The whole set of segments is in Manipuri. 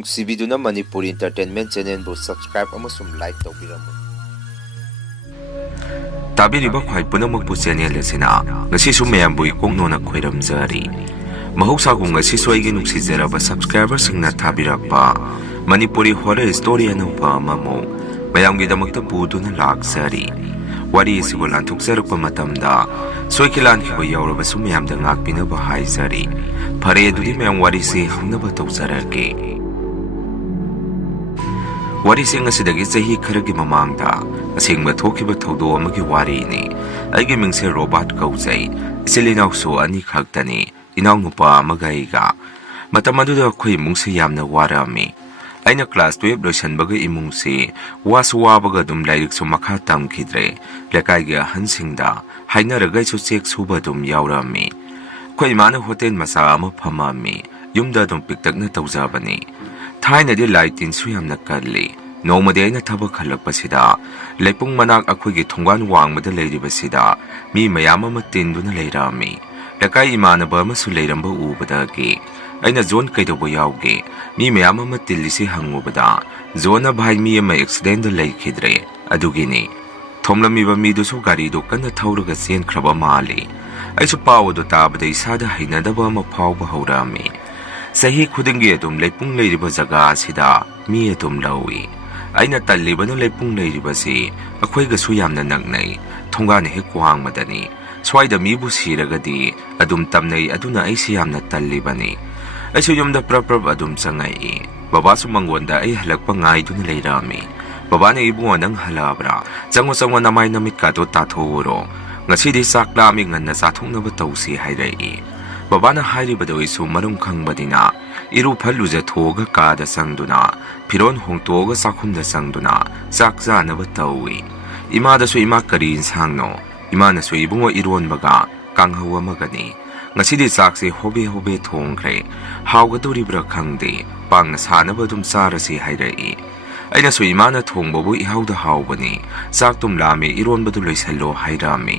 ꯅꯨꯡꯁꯤꯕꯤꯗꯨꯅ ꯃꯅꯤꯄꯨꯔꯤ ꯏꯟꯇꯔꯇꯦꯟꯃꯦꯟ ꯆꯦꯅꯦꯜꯕꯨ ꯁꯕꯁꯀ꯭ꯔꯥꯏꯕ ꯑꯃꯁꯨꯡ ꯂꯥꯏꯛ ꯇꯧꯕꯤꯔꯝꯃꯨ꯫ ꯇꯥꯕꯤꯔꯤꯕ ꯈ꯭ꯋꯥꯏ ꯄꯨꯝꯅꯃꯛꯄꯨ ꯆꯦꯅꯦꯜ ꯑꯁꯤꯅ ꯉꯁꯤꯁꯨ ꯃꯌꯥꯝꯕꯨ ꯏꯀꯣꯛꯅꯣꯅ ꯈꯣꯏꯔꯝꯖꯔꯤ꯫ ꯃꯍꯧꯁꯥꯒꯨꯝ ꯉꯁꯤꯁꯨ ꯑꯩꯒꯤ ꯅꯨꯡꯁꯤꯖꯔꯕ ꯁꯕꯁꯀ꯭ꯔꯥꯏꯕꯔꯁꯤꯡꯅ ꯊꯥꯕꯤꯔꯛꯄ ꯃꯅꯤꯄꯨꯔꯤ ꯍꯣꯔꯔ ꯁ꯭ꯇꯣꯔꯤ ꯑꯅꯧꯕ ꯑꯃꯃꯨꯛ ꯃꯌꯥꯝꯒꯤꯗꯃꯛꯇ ꯄꯨꯗꯨꯅ ꯂꯥꯛꯆꯔꯤ꯫ ꯋꯥꯔꯤ ꯑꯁꯤꯕꯨ ꯂꯥꯟꯊꯣꯛꯆꯔꯛꯄ ꯃꯇꯝꯗ ꯁꯣꯏꯈꯤ ꯂꯥꯟꯈꯤꯕ ꯌꯥꯎꯔꯕꯁꯨ ꯃꯌꯥꯝꯗ ꯉꯥꯛꯄꯤꯅꯕ ꯍꯥꯏꯖꯔꯤ꯫ ꯐꯔꯦ ꯑꯗꯨꯗꯤ ꯃꯌꯥꯝ ꯋꯥꯔꯤꯁꯤ ꯍꯧꯅꯕ ꯇꯧꯖꯔꯒꯦ꯫ ꯋꯥꯔꯤꯁꯤꯡ ꯑꯁꯤꯗꯒꯤ ꯆꯍꯤ ꯈꯔꯒꯤ ꯃꯃꯥꯡꯗ ꯑꯁꯦꯡꯕ ꯊꯣꯛꯈꯤꯕ ꯊꯧꯗꯣꯛ ꯑꯃꯒꯤ ꯋꯥꯔꯤꯅꯤ꯫ ꯑꯩꯒꯤ ꯃꯤꯡꯁꯦ ꯔꯣꯕꯥꯔꯠ ꯀꯧꯖꯩ꯫ ꯏꯆꯤꯜ ꯏꯅꯥꯎꯁꯨ ꯑꯅꯤ ꯈꯛꯇꯅꯤ, ꯏꯅꯥꯎꯅꯨꯄꯥ ꯑꯃꯒ ꯑꯩꯒ꯫ ꯃꯇꯝ ꯑꯗꯨꯗ ꯑꯩꯈꯣꯏ ꯏꯃꯨꯡꯁꯤ ꯌꯥꯝꯅ ꯋꯥꯔꯝꯃꯤ꯫ ꯑꯩꯅ ꯀ꯭ꯂꯥꯁ 12 ꯂꯣꯏꯁꯟꯕꯒ ꯏꯃꯨꯡꯁꯤ ꯋꯥꯁꯨ ꯋꯥꯕꯒ ꯑꯗꯨꯝ ꯂꯥꯏꯔꯤꯛꯁꯨ ꯃꯈꯥ ꯇꯝꯈꯤꯗ꯭ꯔꯦ꯫ ꯂꯩꯀꯥꯏꯒꯤ ꯑꯍꯟꯁꯤꯡꯗ ꯍꯥꯏꯅꯔꯒ ꯑꯩꯁꯨ ꯆꯦꯛ ꯁꯨꯕ ꯑꯗꯨꯝ ꯌꯥꯎꯔꯝꯃꯤ꯫ ꯑꯩꯈꯣꯏ ꯏꯃꯥꯅ ꯍꯣꯇꯦꯜ ꯃꯆꯥ ꯑꯃ ꯐꯝꯃꯝꯃꯤ꯫ ꯌꯨꯝꯗ ꯑꯗꯨꯝ ꯄꯤꯛꯇꯛꯅ ꯇꯧꯖꯕꯅꯤ꯫ ꯊꯥꯏꯅꯗꯤ ꯂꯥꯏ ꯇꯤꯟꯁꯨ ꯌꯥꯝꯅ ꯀꯜꯂꯤ꯫ ꯅꯣꯡꯃꯗꯤ ꯑꯩꯅ ꯊꯕꯛ ꯍꯜꯂꯛꯄꯁꯤꯗ ꯂꯩꯄꯨꯡ ꯃꯅꯥꯛ ꯑꯩꯈꯣꯏꯒꯤ ꯊꯣꯡꯒꯥꯟ ꯋꯥꯡꯃꯗ ꯂꯩꯔꯤꯕꯁꯤꯗ ꯃꯤ ꯃꯌꯥꯝ ꯑꯃ ꯇꯤꯟꯗꯨꯅ ꯂꯩꯔꯝꯃꯤ꯫ ꯂꯩꯀꯥꯏ ꯏꯃꯥꯟꯅꯕ ꯑꯃꯁꯨ ꯂꯩꯔꯝꯕ ꯎꯕꯗꯒꯤ ꯑꯩꯅ ꯖꯣꯟ ꯀꯩꯗꯧꯕ ꯌꯥꯎꯒꯦ, ꯃꯤ ꯃꯌꯥꯝ ꯑꯃ ꯇꯤꯜꯂꯤꯁꯤ ꯍꯪꯉꯨꯕꯗ ꯖꯣꯟꯅ ꯚꯥꯏ ꯃꯤ ꯑꯃ ꯑꯦꯛꯁꯤꯗꯦꯟꯗ ꯂꯩꯈꯤꯗ꯭ꯔꯦ, ꯑꯗꯨꯒꯤꯅꯤ꯫ ꯊꯣꯝꯂꯝꯃꯤꯕ ꯃꯤꯗꯨꯁꯨ ꯒꯥꯔꯤꯗꯨ ꯀꯟꯅ ꯊꯧꯔꯒ ꯆꯦꯟꯈ꯭ꯔꯕ ꯃꯥꯜꯂꯤ꯫ ꯑꯩꯁꯨ ꯄꯥꯎ ꯑꯗꯨ ꯇꯥꯕꯗ ꯏꯁꯥꯗ ꯍꯩꯅꯗꯕ ꯑꯃ ꯐꯥꯎꯕ ꯍꯧꯔꯛꯑꯝꯃꯤ꯫ ꯆꯍꯤ ꯈꯨꯗꯤꯡꯒꯤ ꯑꯗꯨꯝ ꯂꯩꯄꯨꯡ ꯂꯩꯔꯤꯕ ꯖꯒꯥ ꯑꯁꯤꯗ ꯃꯤ ꯑꯗꯨꯝ ꯂꯧꯏ꯫ ꯑꯩꯅ ꯇꯜꯂꯤꯕꯅ ꯂꯩꯄꯨꯡ ꯂꯩꯔꯤꯕꯁꯤ ꯑꯩꯈꯣꯏꯒꯁꯨ ꯌꯥꯝꯅ ꯅꯛꯅꯩ, ꯊꯣꯡꯒꯥꯟ ꯍꯦꯛ ꯋꯥꯡꯃꯗꯅꯤ꯫ ꯁ꯭ꯋꯥꯏꯗ ꯃꯤꯕꯨ ꯁꯤꯔꯒꯗꯤ ꯑꯗꯨꯝ ꯇꯝꯅꯩ, ꯑꯗꯨꯅ ꯑꯩꯁꯤ ꯌꯥꯝꯅ ꯇꯜꯂꯤꯕꯅꯤ꯫ ꯑꯩꯁꯨ ꯌꯨꯝꯗ ꯄ꯭ꯔꯞ ꯑꯗꯨꯝ ꯆꯪꯉꯛꯏ꯫ ꯕꯕꯥꯁꯨ ꯃꯪꯒꯣꯟꯗ ꯑꯩ ꯍꯜꯂꯛꯄ ꯉꯥꯏꯗꯨꯅ ꯂꯩꯔꯝꯃꯤ꯫ ꯕꯕꯥꯅ ꯏꯕꯨꯡꯉꯣ ꯅꯪ ꯍꯜꯂꯛꯑꯕ꯭ꯔꯥ? ꯆꯪꯉꯣ ꯅꯃꯥꯏ ꯅꯃꯤꯠꯀꯥꯗꯣ ꯇꯥꯊꯣꯛꯎꯔꯣ, ꯉꯁꯤꯗꯤ ꯆꯥꯛ ꯂꯥꯝꯃꯤ, ꯉꯟꯅ ꯆꯥꯊꯣꯛꯅꯕ ꯇꯧꯁꯤ ꯍꯥꯏꯔꯛꯏ꯫ ꯕꯕꯥꯅ ꯍꯥꯏꯔꯤꯕꯗꯣ ꯑꯩꯁꯨ ꯃꯔꯝ ꯈꯪꯕꯅꯤꯅ ꯏꯔꯨ ꯐꯠ ꯂꯨꯖꯊꯣꯛꯑꯒ ꯀꯥꯗ ꯆꯪꯗꯨꯅ ꯐꯤꯔꯣꯟ ꯍꯣꯡꯇꯣꯛꯑꯒ ꯆꯥꯛꯈꯨꯝꯗ ꯆꯪꯗꯨꯅ ꯆꯥꯛ ꯆꯥꯅꯕ ꯇꯧꯏ꯫ ꯏꯃꯥꯗꯁꯨ ꯏꯃꯥ ꯀꯔꯤ ꯏꯟꯁꯥꯡꯅꯣ? ꯏꯃꯥꯅꯁꯨ ꯏꯕꯨꯡꯉꯣ ꯏꯔꯣꯟꯕꯒ ꯀꯥꯡꯍꯧ ꯑꯃꯒꯅꯤ꯫ ꯉꯁꯤꯗꯤ ꯆꯥꯛꯁꯦ ꯍꯣꯕꯦ ꯊꯣꯡꯈ꯭ꯔꯦ, ꯍꯥꯎꯒꯗꯧꯔꯤꯕ꯭ꯔꯥ ꯈꯪꯗꯦ, ꯄꯥꯡꯅ ꯁꯥꯅꯕ ꯑꯗꯨꯝ ꯆꯥꯔꯁꯤ ꯍꯥꯏꯔꯛꯏ꯫ ꯑꯩꯅꯁꯨ ꯏꯃꯥꯅ ꯊꯣꯡꯕꯕꯨ ꯏꯍꯥꯎꯗ ꯍꯥꯎꯕꯅꯤ, ꯆꯥꯛꯇꯨꯝ ꯂꯥꯝꯃꯦ, ꯏꯔꯣꯟꯕꯗꯨ ꯂꯣꯏꯁꯜꯂꯣ ꯍꯥꯏꯔꯛꯑꯝꯃꯤ꯫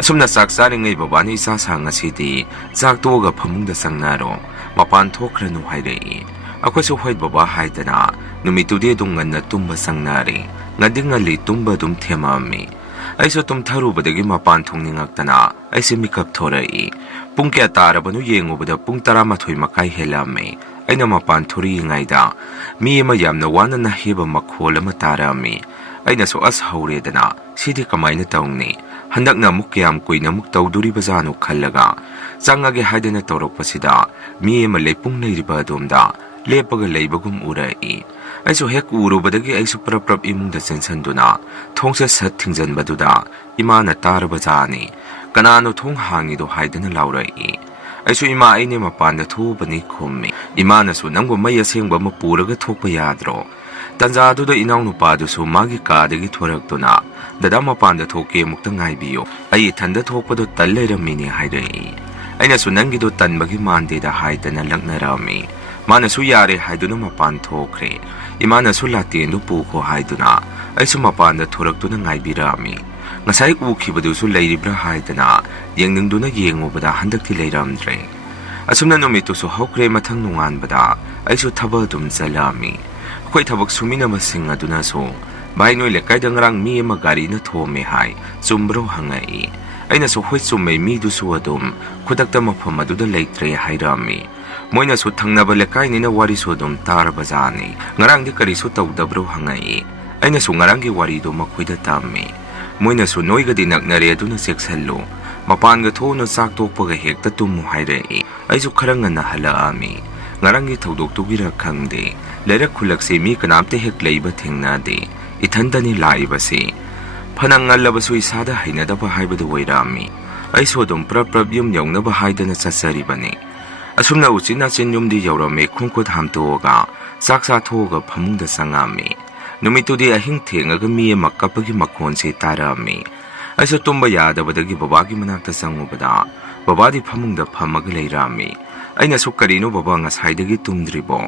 ꯑꯁꯨꯝꯅ ꯆꯥꯛ ꯆꯥꯔꯤꯉꯩ ꯕꯕꯥꯅ ꯏꯆꯥ ꯉꯁꯤꯗꯤ ꯆꯥꯛ ꯇꯣꯛꯑꯒ ꯐꯃꯨꯡꯗ ꯆꯪꯅꯔꯣ, ꯃꯄꯥꯟ ꯊꯣꯛꯈ꯭ꯔꯅꯨ ꯍꯥꯏꯔꯛꯏ꯫ ꯑꯩꯈꯣꯏꯁꯨ ꯍꯣꯏ ꯕꯕꯥ ꯍꯥꯏꯗꯅ ꯅꯨꯃꯤꯠꯇꯨꯗꯤ ꯑꯗꯨꯝ ꯉꯟꯅ ꯇꯨꯝꯕ ꯆꯪꯅꯔꯦ꯫ ꯉꯜꯂꯤ ꯇꯨꯝꯕ ꯑꯗꯨꯝ ꯊꯦꯝꯃꯝꯃꯤ꯫ ꯑꯩꯁꯨ ꯇꯨꯝꯊꯔꯨꯕꯗꯒꯤ ꯃꯄꯥꯟ ꯊꯣꯛꯅꯤꯡꯉꯛꯇꯅ ꯑꯩꯁꯦ ꯃꯤꯀꯞ ꯊꯣꯔꯛꯏ꯫ ꯄꯨꯡ ꯀꯌꯥ ꯇꯥꯔꯕꯅꯣ ꯌꯦꯡꯉꯨꯕꯗ ꯄꯨꯡ 11:30 ꯍꯦꯜꯂꯝꯃꯦ꯫ ꯑꯩꯅ ꯃꯄꯥꯟ ꯊꯣꯔꯛꯏꯉꯩꯗ ꯃꯤ ꯑꯃ ꯌꯥꯝꯅ ꯋꯥꯅ ꯅꯥꯍꯦꯕ ꯃꯈꯣꯜ ꯑꯃ ꯇꯥꯔꯝꯃꯤ꯫ ꯑꯩꯅꯁꯨ ꯑꯁ ꯍꯧꯔꯦꯗꯅ, ꯁꯤꯗꯤ ꯀꯃꯥꯏꯅ ꯇꯧꯅꯤ? ꯍꯟꯗꯛꯅ ꯑꯃꯨꯛ ꯀꯌꯥꯝ ꯀꯨꯏꯅ ꯑꯃꯨꯛ ꯇꯧꯗꯣꯔꯤꯕꯖꯥꯠꯅꯣ ꯈꯜꯂꯒ ꯆꯪꯉꯒꯦ ꯍꯥꯏꯗꯅ ꯇꯧꯔꯛꯄꯁꯤꯗ ꯃꯤ ꯑꯃ ꯂꯩꯄꯨꯡ ꯂꯩꯔꯤꯕ ꯑꯗꯣꯝꯗ ꯂꯦꯞꯄꯒ ꯂꯩꯕꯒꯨꯝ ꯎꯔꯛꯏ꯫ ꯑꯩꯁꯨ ꯍꯦꯛ ꯎꯔꯨꯕꯗꯒꯤ ꯑꯩꯁꯨ ꯄ꯭ꯔꯞ ꯏꯃꯨꯡꯗ ꯆꯦꯟꯁꯤꯟꯗꯨꯅ ꯊꯣꯡꯁꯦ ꯁꯠ ꯊꯤꯡꯖꯤꯟꯕꯗꯨꯗ ꯏꯃꯥꯅ ꯇꯥꯔꯕꯖꯥꯠꯅꯤ꯫ ꯀꯅꯥꯅꯣ ꯊꯣꯡ ꯍꯥꯡꯉꯤꯗꯣ ꯍꯥꯏꯗꯅ ꯂꯥꯎꯔꯛꯏ꯫ ꯑꯩꯁꯨ ꯏꯃꯥ ꯑꯩꯅꯦ ꯃꯄꯥꯟꯗ ꯊꯣꯛꯎꯕꯅꯤ ꯈꯨꯝꯃꯤ꯫ ꯏꯃꯥꯅꯁꯨ ꯅꯪꯕꯨ ꯃꯩ ꯑꯁꯦꯡꯕ ꯑꯃ ꯄꯨꯔꯒ ꯊꯣꯛꯄ ꯌꯥꯗ꯭ꯔꯣ? ꯇꯟꯖꯥꯗꯨꯗ ꯏꯅꯥꯎꯅꯨꯄꯥꯗꯨꯁꯨ ꯃꯥꯒꯤ ꯀꯥꯗꯒꯤ ꯊꯣꯔꯛꯇꯨꯅ ꯗꯗꯥ ꯃꯄꯥꯟꯗ ꯊꯣꯛꯀꯦ, ꯑꯃꯨꯛꯇ ꯉꯥꯏꯕꯤꯌꯨ, ꯑꯩ ꯏꯊꯟꯗ ꯊꯣꯛꯄꯗꯣ ꯇꯜ ꯂꯩꯔꯝꯃꯤꯅꯦ ꯍꯥꯏꯔꯛꯏ꯫ ꯑꯩꯅꯁꯨ ꯅꯪꯒꯤꯗꯣ ꯇꯟꯕꯒꯤ ꯃꯥꯟꯗꯦꯗ ꯍꯥꯏꯗꯅ ꯂꯛꯅꯔꯝꯃꯤ꯫ ꯃꯥꯅꯁꯨ ꯌꯥꯔꯦ ꯍꯥꯏꯗꯨꯅ ꯃꯄꯥꯟ ꯊꯣꯛꯈ꯭ꯔꯦ꯫ ꯏꯃꯥꯅꯁꯨ ꯂꯥꯇꯦꯟꯗꯨ ꯄꯨꯈꯣ ꯍꯥꯏꯗꯨꯅ ꯑꯩꯁꯨ ꯃꯄꯥꯟꯗ ꯊꯣꯔꯛꯇꯨꯅ ꯉꯥꯏꯕꯤꯔꯝꯃꯤ꯫ ꯉꯁꯥꯏ ꯎꯈꯤꯕꯗꯨꯁꯨ ꯂꯩꯔꯤꯕ꯭ꯔꯥ ꯍꯥꯏꯗꯅ ꯌꯦꯡꯅꯤꯡꯗꯨꯅ ꯌꯦꯡꯉꯨꯕꯗ ꯍꯟꯗꯛꯇꯤ ꯂꯩꯔꯝꯗ꯭ꯔꯦ꯫ ꯑꯁꯨꯝꯅ ꯅꯨꯃꯤꯠꯇꯨꯁꯨ ꯍꯧꯈ꯭ꯔꯦ꯫ ꯃꯊꯪ ꯅꯣꯡꯉꯥꯟꯕꯗ ꯑꯩꯁꯨ ꯊꯕꯛ ꯑꯗꯨꯝ ꯆꯠꯂꯝꯃꯤ꯫ ꯑꯩꯈꯣꯏ ꯊꯕꯛ ꯁꯨꯃꯤꯟꯅꯕꯁꯤꯡ ꯑꯗꯨꯅꯁꯨ ꯚꯥꯏ ꯅꯣꯏ ꯂꯩꯀꯥꯏꯗ ꯉꯔꯥꯡ ꯃꯤ ꯑꯃ ꯒꯥꯔꯤꯅ ꯊꯣꯝꯃꯦ ꯍꯥꯏ, ꯆꯨꯝꯕ꯭ꯔꯣ ꯍꯪꯉꯛꯏ꯫ ꯑꯩꯅꯁꯨ ꯍꯣꯏ ꯆꯨꯝꯃꯦ, ꯃꯤꯗꯨꯁꯨ ꯑꯗꯨꯝ ꯈꯨꯗꯛꯇ ꯃꯐꯝ ꯑꯗꯨꯗ ꯂꯩꯇ꯭ꯔꯦ ꯍꯥꯏꯔꯝꯃꯤ꯫ ꯃꯣꯏꯅꯁꯨ ꯊꯪꯅꯕ ꯂꯩꯀꯥꯏꯅꯤꯅ ꯋꯥꯔꯤꯁꯨ ꯑꯗꯨꯝ ꯇꯥꯔꯕꯖꯥꯠꯅꯤ꯫ ꯉꯔꯥꯡꯗꯤ ꯀꯔꯤꯁꯨ ꯇꯧꯗꯕ꯭ꯔꯣ ꯍꯪꯉꯛꯏ꯫ ꯑꯩꯅꯁꯨ ꯉꯔꯥꯡꯒꯤ ꯋꯥꯔꯤꯗꯣ ꯃꯈꯣꯏꯗ ꯇꯝꯃꯤ꯫ ꯃꯣꯏꯅꯁꯨ ꯅꯣꯏꯒꯗꯤ ꯅꯛꯅꯔꯦ, ꯑꯗꯨꯅ ꯆꯦꯛꯁꯜꯂꯨ, ꯃꯄꯥꯟꯒ ꯊꯣꯛꯎꯅꯨ, ꯆꯥꯛ ꯇꯣꯛꯄꯒ ꯍꯦꯛꯇ ꯇꯨꯝꯃꯨ ꯍꯥꯏꯔꯛꯏ꯫ ꯑꯩꯁꯨ ꯈꯔ ꯉꯟꯅ ꯍꯜꯂꯛꯑꯝꯃꯤ꯫ ꯉꯔꯥꯡꯒꯤ ꯊꯧꯗꯣꯛꯇꯨꯒꯤꯔ ꯈꯪꯗꯦ, ꯂꯩꯔꯛ ꯈꯨꯜꯂꯛꯁꯦ ꯃꯤ ꯀꯅꯥꯝꯇ ꯍꯦꯛ ꯂꯩꯕ ꯊꯦꯡꯅꯗꯦ, ꯏꯊꯟꯇꯅꯤ ꯂꯥꯛꯏꯕꯁꯤ꯫ ꯐꯅ ꯉꯜꯂꯕꯁꯨ ꯏꯁꯥꯗ ꯍꯩꯅꯗꯕ ꯍꯥꯏꯕꯗꯨ ꯑꯣꯏꯔꯛꯑꯝꯃꯤ꯫ ꯑꯩꯁꯨ ꯑꯗꯨꯝ ꯄ꯭ꯔꯞ ꯌꯨꯝ ꯌꯧꯅꯕ ꯍꯥꯏꯗꯅ ꯆꯠꯆꯔꯤꯕꯅꯤ꯫ ꯑꯁꯨꯝꯅ ꯎꯆꯤꯟ ꯅꯥꯆꯤꯟ ꯌꯨꯝꯗꯤ ꯌꯧꯔꯝꯃꯤ꯫ ꯈꯣꯡꯈꯨꯠ ꯍꯥꯝꯇꯣꯛꯑꯒ ꯆꯥꯛ ꯆꯥꯊꯣꯛꯑꯒ ꯐꯃꯨꯡꯗ ꯆꯪꯉꯝꯃꯤ꯫ ꯅꯨꯃꯤꯠꯇꯨꯗꯤ ꯑꯍꯤꯡ ꯊꯦꯡꯉꯒ ꯃꯤ ꯑꯃ ꯀꯞꯄꯒꯤ ꯃꯈꯣꯟꯁꯤ ꯇꯥꯔꯛꯑꯝꯃꯤ꯫ ꯑꯩꯁꯨ ꯇꯨꯝꯕ ꯌꯥꯗꯕꯗꯒꯤ ꯕꯕꯥꯒꯤ ꯃꯅꯥꯛꯇ ꯆꯪꯉꯨꯕꯗ ꯕꯕꯥꯗꯤ ꯐꯃꯨꯡꯗ ꯐꯝꯃꯒ ꯂꯩꯔꯝꯃꯤ꯫ ꯑꯩꯅꯁꯨ ꯀꯔꯤꯅꯣ ꯕꯕꯥ, ꯉꯁꯥꯏꯗꯒꯤ ꯇꯨꯝꯗ꯭ꯔꯤꯕꯣ?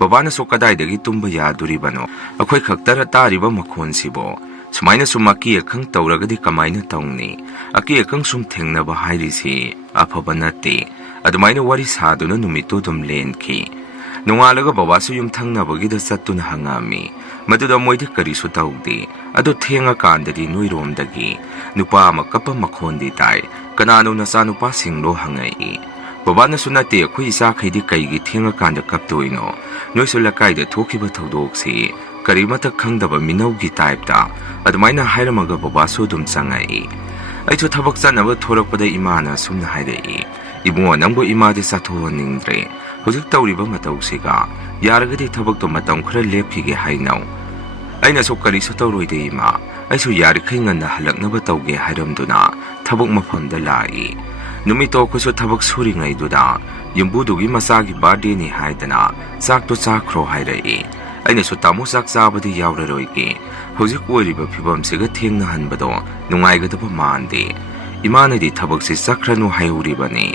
ꯕꯕꯥꯅꯁꯨ ꯀꯗꯥꯏꯗꯒꯤ ꯇꯨꯝꯕ ꯌꯥꯗꯣꯔꯤꯕꯅꯣ? ꯑꯩꯈꯣꯏ ꯈꯛꯇꯔ ꯇꯥꯔꯤꯕ ꯃꯈꯣꯟꯁꯤꯕꯣ? ꯁꯨꯃꯥꯏꯅ ꯁꯨꯝ ꯑꯀꯤ ꯑꯈꯪ ꯇꯧꯔꯒꯗꯤ ꯀꯃꯥꯏꯅ ꯇꯧꯅꯤ? ꯑꯀꯤ ꯑꯈꯪ ꯁꯨꯝ ꯊꯦꯡꯅꯕ ꯍꯥꯏꯔꯤꯁꯤ ꯑꯐꯕ ꯅꯠꯇꯦ꯫ ꯑꯗꯨꯃꯥꯏꯅ ꯋꯥꯔꯤ ꯁꯥꯗꯨꯅ ꯅꯨꯃꯤꯠꯇꯨ ꯑꯗꯨꯝ ꯂꯦꯟꯈꯤ꯫ Nongalaga babasu yung thangnabagida sattuna hangami. Maduda mo'y karisu tawdi. Ado tenga kandadi nuiromdagi. Nupa makapa makondi tay. Kanano na sa nupa singlo hangay. Baba na sunati ako isa kay di kaygi tenga kanda kaptuin no. Noy sulakay da toki ba tawdog si. Karimata kang daba minawgi type da. At may na hayramaga babasu dum sangay. Ay to tabak sa naba torak pada imana sumna hayday. Ibungo nangbo imadi sa tuwan ningdre. Hujik tawriba matawsiga. Yaragadi tabak to matang kura lepige haynaw. Ay nasukari sa tawroy da ima. Ay so yari kay nga nahalak na ba tawge hayramduna. Tabak mapamda lai. Numito ko so tabak suri ngay duda. Yung budugi masagi bardi ni haydana. Sakto sakro hayray. Ay naso tamo saksabadi yawraroy ki. Hujik uwariba pibam siga ting na hanbado. Nungay gada pa maandi. Imana di tabak si sakrano hayuriba ni.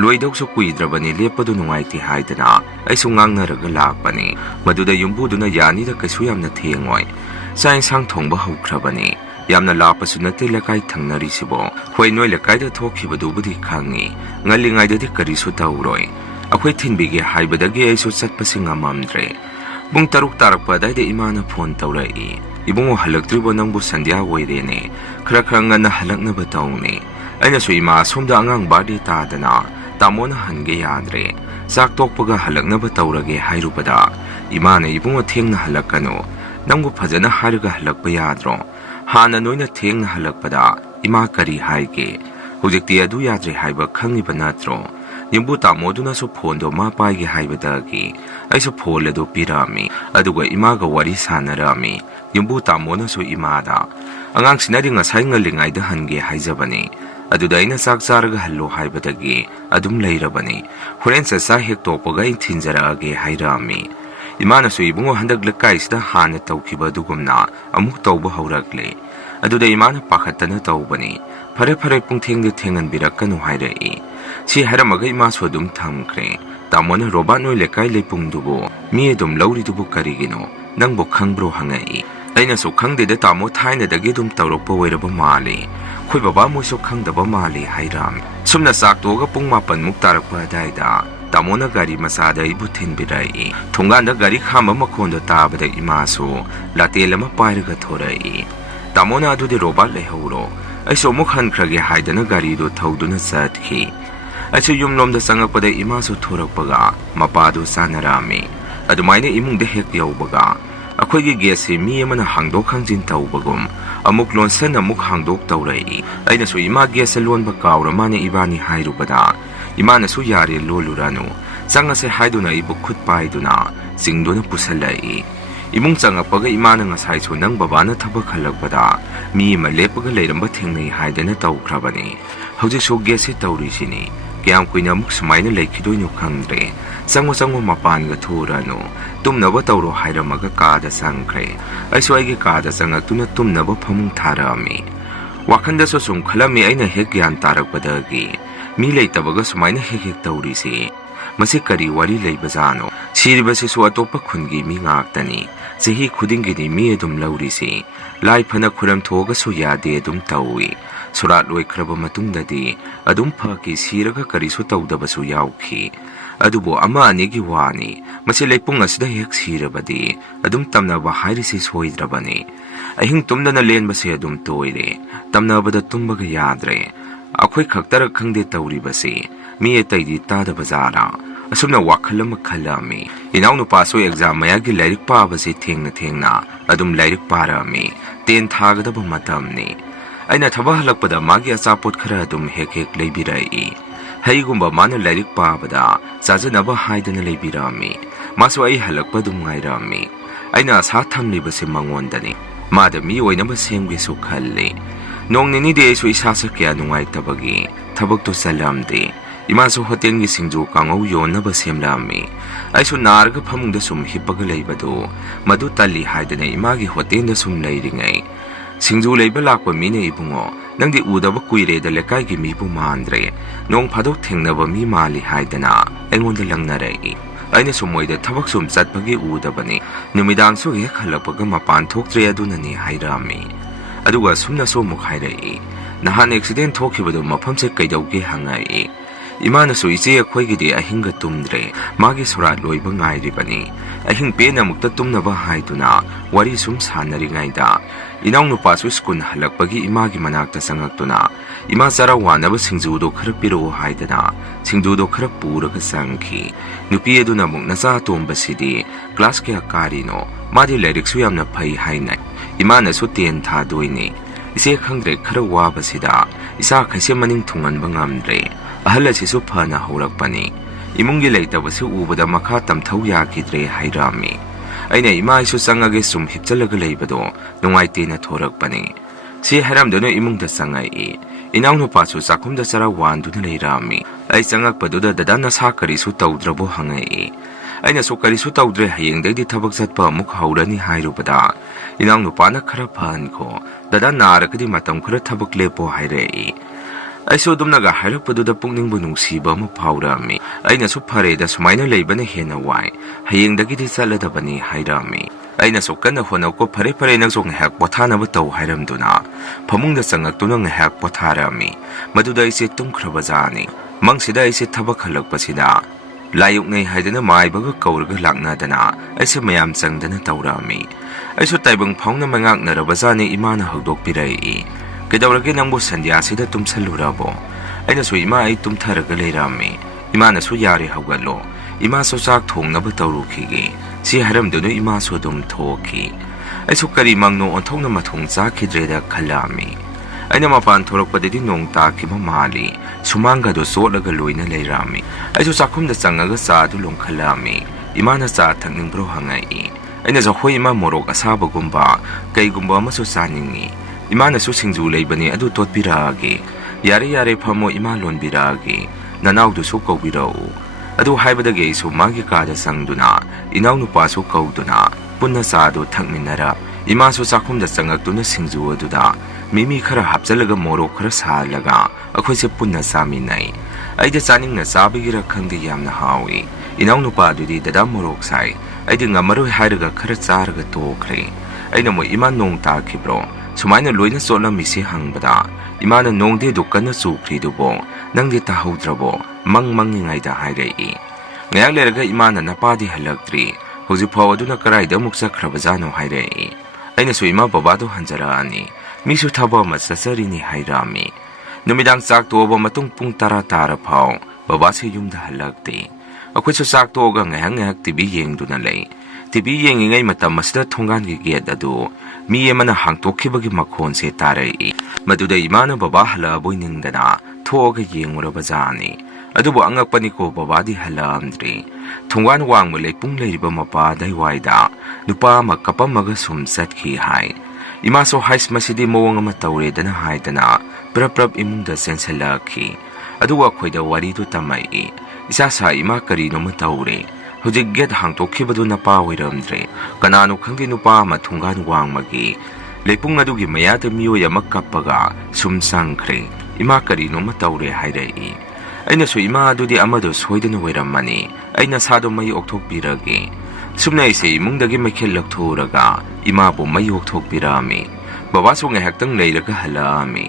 Luwaydaw so kuidrabani lepado nungayti haydana ay sungang naragalakpani. Maduda yung budo na yani da kasuyam na tiyangoy. Sayang sang tongba haukrabani. Yam na lapaso na tilakay tang narisibo. Huway noy lakay da tokibado budi kangi. Ngalingay da di kariso tauroy. Ako'y tinbigi haybadagi ay susat pa si nga mamdre. Bung taruk tarak pa day da imana phone tauray. Ibungo halagtribo ng busandya way rene. Krakang nga nahalak na bataw ni. Ay naso ima sumda angang badi tadana. Tamo na hangge yadre. Saktok paga halak na batawrage hayrupada. Ima na ibungo ting na halak kano. Nanggo pazana haraga halak pa yadro. Hana noy na ting na halak pada. Ima kari hayge. Hujikti adu yadre hayba kangi banatro. Yumbu tamo do na so pondo mapayge haybadagi. Ay so pole do pirami. Aduga ima ga wari sanarami. Yumbu tamo na so imada. Angang sinari nga say nga lingay da hangge hayzabani. Aduday na sagsaraga halo haybadagi, adum layrabani. Huren sa sahik topaga intinzaraage hayrami. Imana so ibungo handaglakay isda hana tawkiba dugumna, amuk tawba hawragle. Aduday imana pakatana tawbani. Pare-pare pung tingdi tingan birakano hayrai. Si haramaga ima so dum tamkre. Tamo na robano lekay lepung dubo, miye dum lawri dubo karigino, nang bukhang bro hangay. Ay na so kang dede tamo tay na dagi dum tawrokpa wayraba mali. Khoy baba mo so khang daba mali hayram. Sumna saktoga pung mapan muk tarakpa dayda. Tamo na gari masada ibutin biray. Tunganda gari khama makondo tabada imaso. Latela mapayraga thoray. Tamo na adu de robot lehawro. Ay so mukhan kragi hayda na gari do thawdo na sadki. Ay so yumlom da sangakpada imaso thorakpaga. Mapado sanarami. Adumayna imung de hek yawbaga. Ako'y gigesi mi man hangdok hangjin tawbagum. Amuk lonsan amuk hangdok tawray. Ay naso ima gesa lon bakawra mani ibani hayrubada. Ima naso yari lolurano. Sanga se haydo na ibukut paydo na. Singdo na pusalay. Imong sanga paga ima na nga sayso nang baba na tabakalagbada. Mi malepaga layramba tingnay hayda na tawkrabani. Hawjik so gesi tawri sini. Kaya ko'y namuk sumay na laykidoy no kangre. Sango mapan ga thurano. Tumnaba tawro hayramaga kada sangkre. Ay so aygi kada sangak tuna tumnaba pamung tharami. Wakanda so sungkhalami ay na hekyan tarakpadagi. Milay tabaga sumay na hekek tawrisi. Masikari wali lay bazano. Siribasi so atopa kungi mi ngaktani. Sihi kudingini mi edum lawrisi. Lai panak kuram toga so yade edum tawi. Surat loy kraba matungdadi. Adum paki siraga kariso tawdabaso yawki. Adubo ama anigi wani, masilay pong asda hek sirabadi, adum tamna ba hayrisi soidrabani. Ahing tumda na len ba siya adum toire, tamna ba da tumbaga yadre. Ako'y kaktarak kang de tawri ba si, miye tay di tada bazara. Asum na wakala magkalami. Inaw no paso exam mayagi layrik pa ba si ting na, adum layrik parami, ten tagada ba matamni. Ay natabahalak pa da magi asapot kara adum hek laybiray. Haygumba mana layrik pabada, sajanaba haydana laybirami. Maso ay halakpa dumgayrami. Ay nasa tamli ba si mangondani. Madami way na ba siyang gisukali. Noong ninidi ay so isasakya nungay tabagi. Tabag to salamdi. Imaso hotel gisingju kangaw yon na ba siyam lami. Ay so narga pamungda sumhipagalay ba do. Madu tali haydana imagi hotel na sumlayringay. Singju layba lakpa mina ibungo. Nang di uda ba kuire da lekay ki mi pumandre. Noong padok tingna ba mi mali haydana. Ay ngonda lang naray. Ay na sumoy da tabak sumsat pagi uda ba ni. Numidang so hek halapaga mapantok triado na ni hayrami. Aduga sumna sumuk hayray. Nahan accident toki ba do mapamsek kay daw ki hangay. Imanasu iche akhoi ahinga tumdre magi sorat loiba ngairibani ahing pena mukta tumnaba haiduna wari sum sannaringaida inaw nupasu skun halakpagi imagi manakta sangaktuna ima chara wanaba singjudo khara piro haidana singjudo khara puraga sangki nupi aduna muk nacha tombasidi class kya karino madi lyric su yamna phai haina imana su ten tha doini ise khangre khara wabasida isa khaise maning thungan bangamdre ahal asisu phana horakpani imungi leitabasu ubada makha tamthau yakidre hairami aina ima isu sangage sum hipchalaga leibado nungaite na thorakpani si haramdano imungda sangai inaw no pasu sakumda sara wanduna leirami ai sangakpaduda dadana sakari su tawdrabo hangai aina so kari su tawdre hayengdagi thabak satpa amuk haurani hairubada inaw no pana khara phan ko dadana arakadi matam khara thabak lepo hairei aiso dumnaga hairappaduda pungning bunungsiba ma phaurami aina su phareda sumaina leibana hena wai hayengdagi di saladabani hairami aina so kana honauko phare phare nang song hak pothana ba tau hairamduna phamungda changaktuna ngahak potharami maduda ise tumkhraba jani mangsida ise thabak halakpasida layuk ngai haidana maibaga kaurga laknadana aise mayam changdana taurami aiso taibang phongna mangak narabajani imana hagdok pirai kedawrage nangbo sandya sida tumsalurabo aina so ima ai tumtharaga leirami imana so yare hawgalo ima so chak thongnaba tawrukhige si haramdunu ima so dum thoki aiso kari mangno onthongna mathong chakhidreda khalami aina mapan thorakpadedi nong takiba mali sumanga do solaga loina leirami aiso chakhumda changaga sa du longkhalami imana cha thakningbro hangai aina zo hoi ima morok asabagumba kaigumba amaso saningi imana su singju leibani adu totpirage yare yare phamo ima lonbirage nanaw du su kobirau adu haibadage su magi kada sangduna inaw nu pasu kauduna punna sadu thakminara ima su sakhumda changaktuna singju aduda mimi khara hapjalaga morok khara salaga akhoise punna saminai aida chaninga sabigira khangde yamna hawi inaw nu pa dudi dada morok sai aida ngamaroi hairaga khara charaga tokre aina mo ima nong ta khibro sumaina loina sola misi hangbada imana nongde dukana chukridubo nangde tahaudrabo mangmangingai da hairei ngayak leraga imana napadi halaktri hoji phawduna karaida muksa khrabajano hairei aina su ima babado hanjara ani misu thaba masasarini hairami numidang chak toba matung pung tara tara phaw baba se yumda halakte akhoi su chak toga ngayak tibi yengduna lei tibi yengingai matam masida thongan gi get adu mi yamana hangtokhibagi makhon se tarai maduda imana baba hala boiningdana thoga yengurabajani adubo angakpani ko baba di halamdri thongwan wangmu leipung leiriba mapa daiwaida nupa makapamaga sumsatkhi hai ima so hais masidi mowang ama tawredana haidana prap imungda sensalakhi aduwa khoida wari du tamai isa sa ima kari no matawre hujik get hangtokhibadu napa wiramdre kananu khangdi nupa ma thonggan wangmagi leipung adugi mayada miyo yama kappaga sumsangkhre ima kari no matawre hairei aina so ima adudi amado soidana wairamani aina sado mai okthokpirage sumna ise imungdagi makhel lakthuraga ima bo mai okthokpirami baba so ngahaktang leiraga halami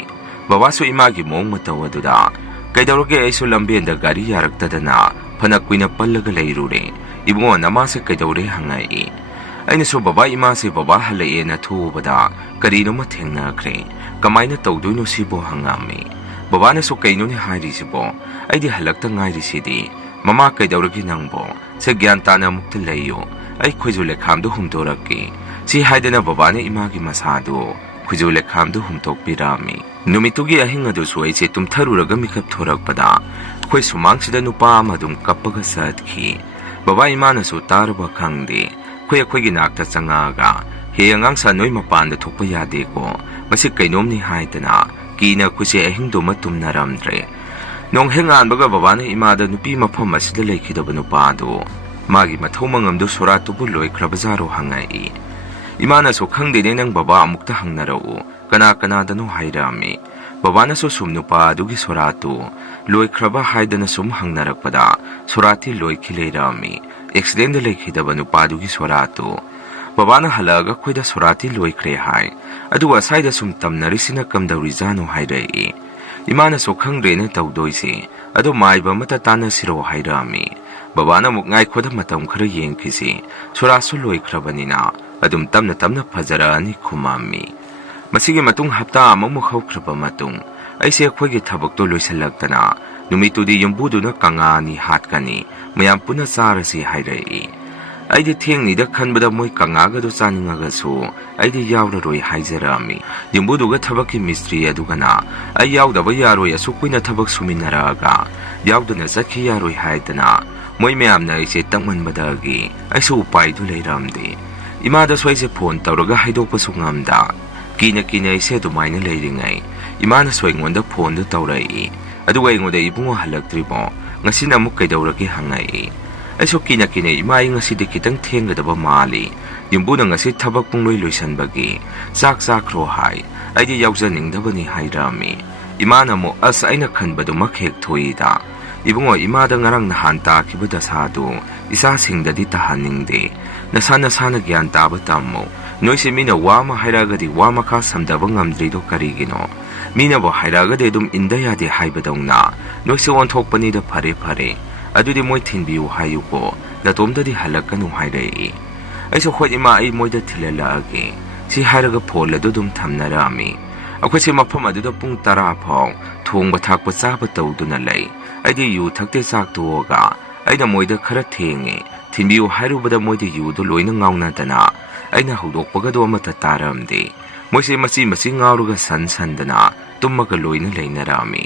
baba so ima gi mong matawaduda kaidawrage aiso lambenda gari yaraktadana phanakwina pallaga leirure ibungo namase kaidawre hangai aina so baba ima se baba halae na thubada karino ma thengna khre kamaina tawdoino sibo hangami baba na so kaino ni hairi sibo aidi halakta ngairi sidi mama kaidawragi nangbo se gyan tana mukta leyo ai khojule lekhamdu humtoraki si haidana baba ne ima gi masadu khojule lekhamdu humtok pirami numitugi ahinga du suai se tumtharuraga mikap thorakpada khoi sumang sida nupa amadum kappaga satkhi baba ima na so tarba khangde khoi khoi gi nakta changaga he angang sa noi mapanda thokpa yade ko masi kainom ni haidana kina khuse ahingdo matum naramdre nong hengan baga baba ne ima da nupi mafam asida lekhidaba nupa do magi mathaumangamdu soratu bu loi khrabajaro hangai imana so khangde ne nang baba amukta hangnarau kana danu hairami baba na so sumnupa dugi soratu loi khraba haidana sum hangnarakpada sorati loi khileirami accident lekhidaba nupa dugi soratu baba na halaga khoida sorati loi khre hai adu asaida sum tamnarisina kamdawri jano hairei imana so khangre ne tawdoise ꯑꯗꯨ ꯃꯥꯏꯕ ꯑꯃꯇ ꯇꯥꯟꯅꯁꯤꯔꯣ ꯍꯥꯏꯔꯛꯑꯝꯃꯤ꯫ ꯕꯕꯥꯅ ꯑꯃꯨꯛ ꯉꯥꯏꯈꯣꯗ ꯃꯇꯝ ꯈꯔ ꯌꯦꯡꯈꯤꯁꯤ, ꯁꯣꯔꯥꯠꯁꯨ ꯂꯣꯏꯈ꯭ꯔꯕꯅꯤꯅ ꯑꯗꯨꯝ ꯇꯞꯅ ꯇꯞꯅ ꯐꯖꯔꯛꯑꯅꯤ ꯈꯨꯝꯃꯝꯃꯤ꯫ ꯃꯁꯤꯒꯤ ꯃꯇꯨꯡ ꯍꯞꯇꯥ ꯑꯃꯃꯨꯛ ꯍꯧꯈ꯭ꯔꯕ ꯃꯇꯨꯡ ꯑꯩꯁꯦ ꯑꯩꯈꯣꯏꯒꯤ ꯊꯕꯛꯇꯣ ꯂꯣꯏꯁꯤꯜꯂꯛꯇꯅ ꯅꯨꯃꯤꯠꯇꯨꯗꯤ ꯌꯨꯝꯕꯨꯗꯨꯅ ꯀꯪꯉꯥ ꯑꯅꯤ ꯍꯥꯠꯀꯅꯤ, ꯃꯌꯥꯝ ꯄꯨꯟꯅ ꯆꯥꯔꯁꯤ ꯍꯥꯏꯔꯛꯏ꯫ ꯑꯩꯗꯤ ꯊꯦꯡꯅꯤꯗ ꯈꯟꯕꯗ ꯃꯣꯏ ꯀꯪꯉꯥꯒꯗꯣ ꯆꯥꯅꯤꯡꯉꯒꯁꯨ ꯑꯩꯗꯤ ꯌꯥꯎꯔꯔꯣꯏ ꯍꯥꯏꯖꯔꯛꯑꯝꯃꯤ꯫ ꯌꯨꯝꯕꯨꯗꯨꯒ ꯊꯕꯛꯀꯤ ꯃꯤꯁꯇ꯭ꯔꯤ ꯑꯗꯨꯒꯅ ꯑꯩ ꯌꯥꯎꯗꯕ ꯌꯥꯔꯣꯏ, ꯑꯁꯨꯛ ꯀꯨꯏꯅ ꯊꯕꯛ ꯁꯨꯃꯤꯟꯅꯔꯛꯑꯒ ꯌꯥꯎꯗꯅ ꯆꯠꯈꯤ ꯌꯥꯔꯣꯏ ꯍꯥꯏꯗꯅ ꯃꯣꯏ ꯃꯌꯥꯝꯅ ꯑꯩꯁꯦ ꯇꯛꯃꯟꯕꯗꯒꯤ ꯑꯩꯁꯨ ꯎꯄꯥꯏꯗꯨ ꯂꯩꯔꯝꯗꯦ꯫ ꯏꯃꯥꯗꯁꯨ ꯑꯩꯁꯦ ꯐꯣꯟ ꯇꯧꯔꯒ ꯍꯥꯏꯗꯣꯛꯄꯁꯨ ꯉꯝꯗ ꯀꯤꯅ ꯑꯩꯁꯦ ꯑꯗꯨꯃꯥꯏꯅ ꯂꯩꯔꯤꯉꯩ ꯏꯃꯥꯅꯁꯨ ꯑꯩꯉꯣꯟꯗ ꯐꯣꯟꯗꯨ ꯇꯧꯔꯛꯏ꯫ ꯑꯗꯨꯒ ꯑꯩꯉꯣꯟꯗ ꯏꯕꯨꯡꯉꯣ ꯍꯜꯂꯛꯇ꯭ꯔꯤꯕꯣ, ꯉꯁꯤꯅ ꯑꯃꯨꯛ ꯀꯩꯗꯧꯔꯒꯦ ꯍꯪꯉꯛꯏ꯫ ꯑꯩꯁꯨ ꯀꯤꯅ ꯏꯃꯥ ꯑꯩ ꯉꯁꯤꯗꯤ ꯈꯤꯇꯪ ꯊꯦꯡꯒꯗꯕ ꯃꯥꯜꯂꯤ, ꯌꯨꯝꯕꯨꯅ ꯉꯁꯤ ꯊꯕꯛ ꯄꯨꯡꯂꯣꯏ ꯂꯣꯏꯁꯤꯟꯕꯒꯤ ꯆꯥꯛ ꯆꯥꯈ꯭ꯔꯣ ꯍꯥꯏ, ꯑꯩꯗꯤ ꯌꯥꯎꯖꯅꯤꯡꯗꯕꯅꯤ ꯍꯥꯏꯔꯛꯑꯝꯃꯤ꯫ ꯏꯃꯥꯅ ꯑꯃꯨꯛ ꯑꯁ ꯑꯩꯅ ꯈꯟꯕꯗꯨꯃꯛ ꯍꯦꯛ ꯊꯣꯛꯏꯗ ꯏꯕꯨꯡꯉꯣ, ꯏꯃꯥꯗ ꯉꯔꯥꯡ ꯅꯍꯥꯟ ꯇꯥꯈꯤꯕ ꯗꯁꯥꯗꯨ ꯏꯆꯥꯁꯤꯡꯗꯗꯤ ꯇꯥꯍꯟꯅꯤꯡꯗꯦ, ꯅꯁꯥꯅ ꯒ꯭ꯌꯥꯟ ꯇꯥꯕ ꯇꯝꯃꯨ꯫ ꯅꯣꯏꯁꯦ ꯃꯤꯅ ꯋꯥ ꯑꯃ ꯍꯥꯏꯔꯛꯑꯒꯗꯤ ꯋꯥ ꯃꯈꯥ ꯁꯝꯗꯕ ꯉꯝꯗ꯭ꯔꯤꯗꯣ ꯀꯔꯤꯒꯤꯅꯣ? ꯃꯤꯅꯕꯨ ꯍꯥꯏꯔꯛꯑꯒꯗꯤ ꯑꯗꯨꯝ ꯏꯟꯗ ꯌꯥꯗꯦ ꯍꯥꯏꯕꯗꯧꯅ ꯅꯣꯏꯁꯦ ꯑꯣꯟꯊꯣꯛꯄꯅꯤꯗ꯫ ꯐꯔꯦ ꯑꯗꯨꯗꯤ ꯃꯣꯏ ꯊꯤꯟꯕꯤꯌꯨ ꯍꯥꯏꯌꯨꯀꯣ, ꯅꯇꯣꯝꯗꯗꯤ ꯍꯜꯂꯛꯀꯅꯨ ꯍꯥꯏꯔꯛꯏ꯫ ꯑꯩꯁꯨ ꯍꯣꯏ ꯏꯃꯥ ꯑꯩ ꯃꯣꯏꯗ ꯊꯤꯜꯍꯜꯂꯛꯑꯒꯦ ꯁꯤ ꯍꯥꯏꯔꯒ ꯐꯣꯟ ꯑꯗꯨ ꯑꯗꯨꯝ ꯊꯝꯅꯔꯛꯑꯝꯃꯤ꯫ ꯑꯩꯈꯣꯏꯁꯦ ꯃꯐꯝ ꯑꯗꯨꯗ ꯄꯨꯡ 10 ꯐꯥꯎ ꯊꯣꯡꯕ ꯊꯥꯛꯄ ꯆꯥꯕ ꯇꯧꯗꯨꯅ ꯂꯩ꯫ ꯑꯩꯗꯤ ꯌꯨ ꯊꯛꯇꯦ ꯆꯥꯛ ꯇꯣꯛꯑꯒ ꯑꯩꯅ ꯃꯣꯏꯗ ꯈꯔ ꯊꯦꯡꯉꯦ, ꯊꯤꯟꯕꯤꯌꯨ ꯍꯥꯏꯔꯨꯕꯗ ꯃꯣꯏꯗ ꯌꯨꯗꯣ ꯂꯣꯏꯅ ꯉꯥꯎꯅꯗꯅ ꯑꯩꯅ ꯍꯧꯗꯣꯛꯄꯒꯗꯣ ꯑꯃꯠꯇ ꯇꯥꯔꯝꯗꯦ꯫ ꯃꯣꯏꯁꯦ ꯃꯆꯤ ꯉꯥꯎꯔꯒ ꯁꯟꯗꯅ ꯇꯨꯝꯃꯒ ꯂꯣꯏꯅ ꯂꯩꯅꯔꯛꯑꯝꯃꯤ꯫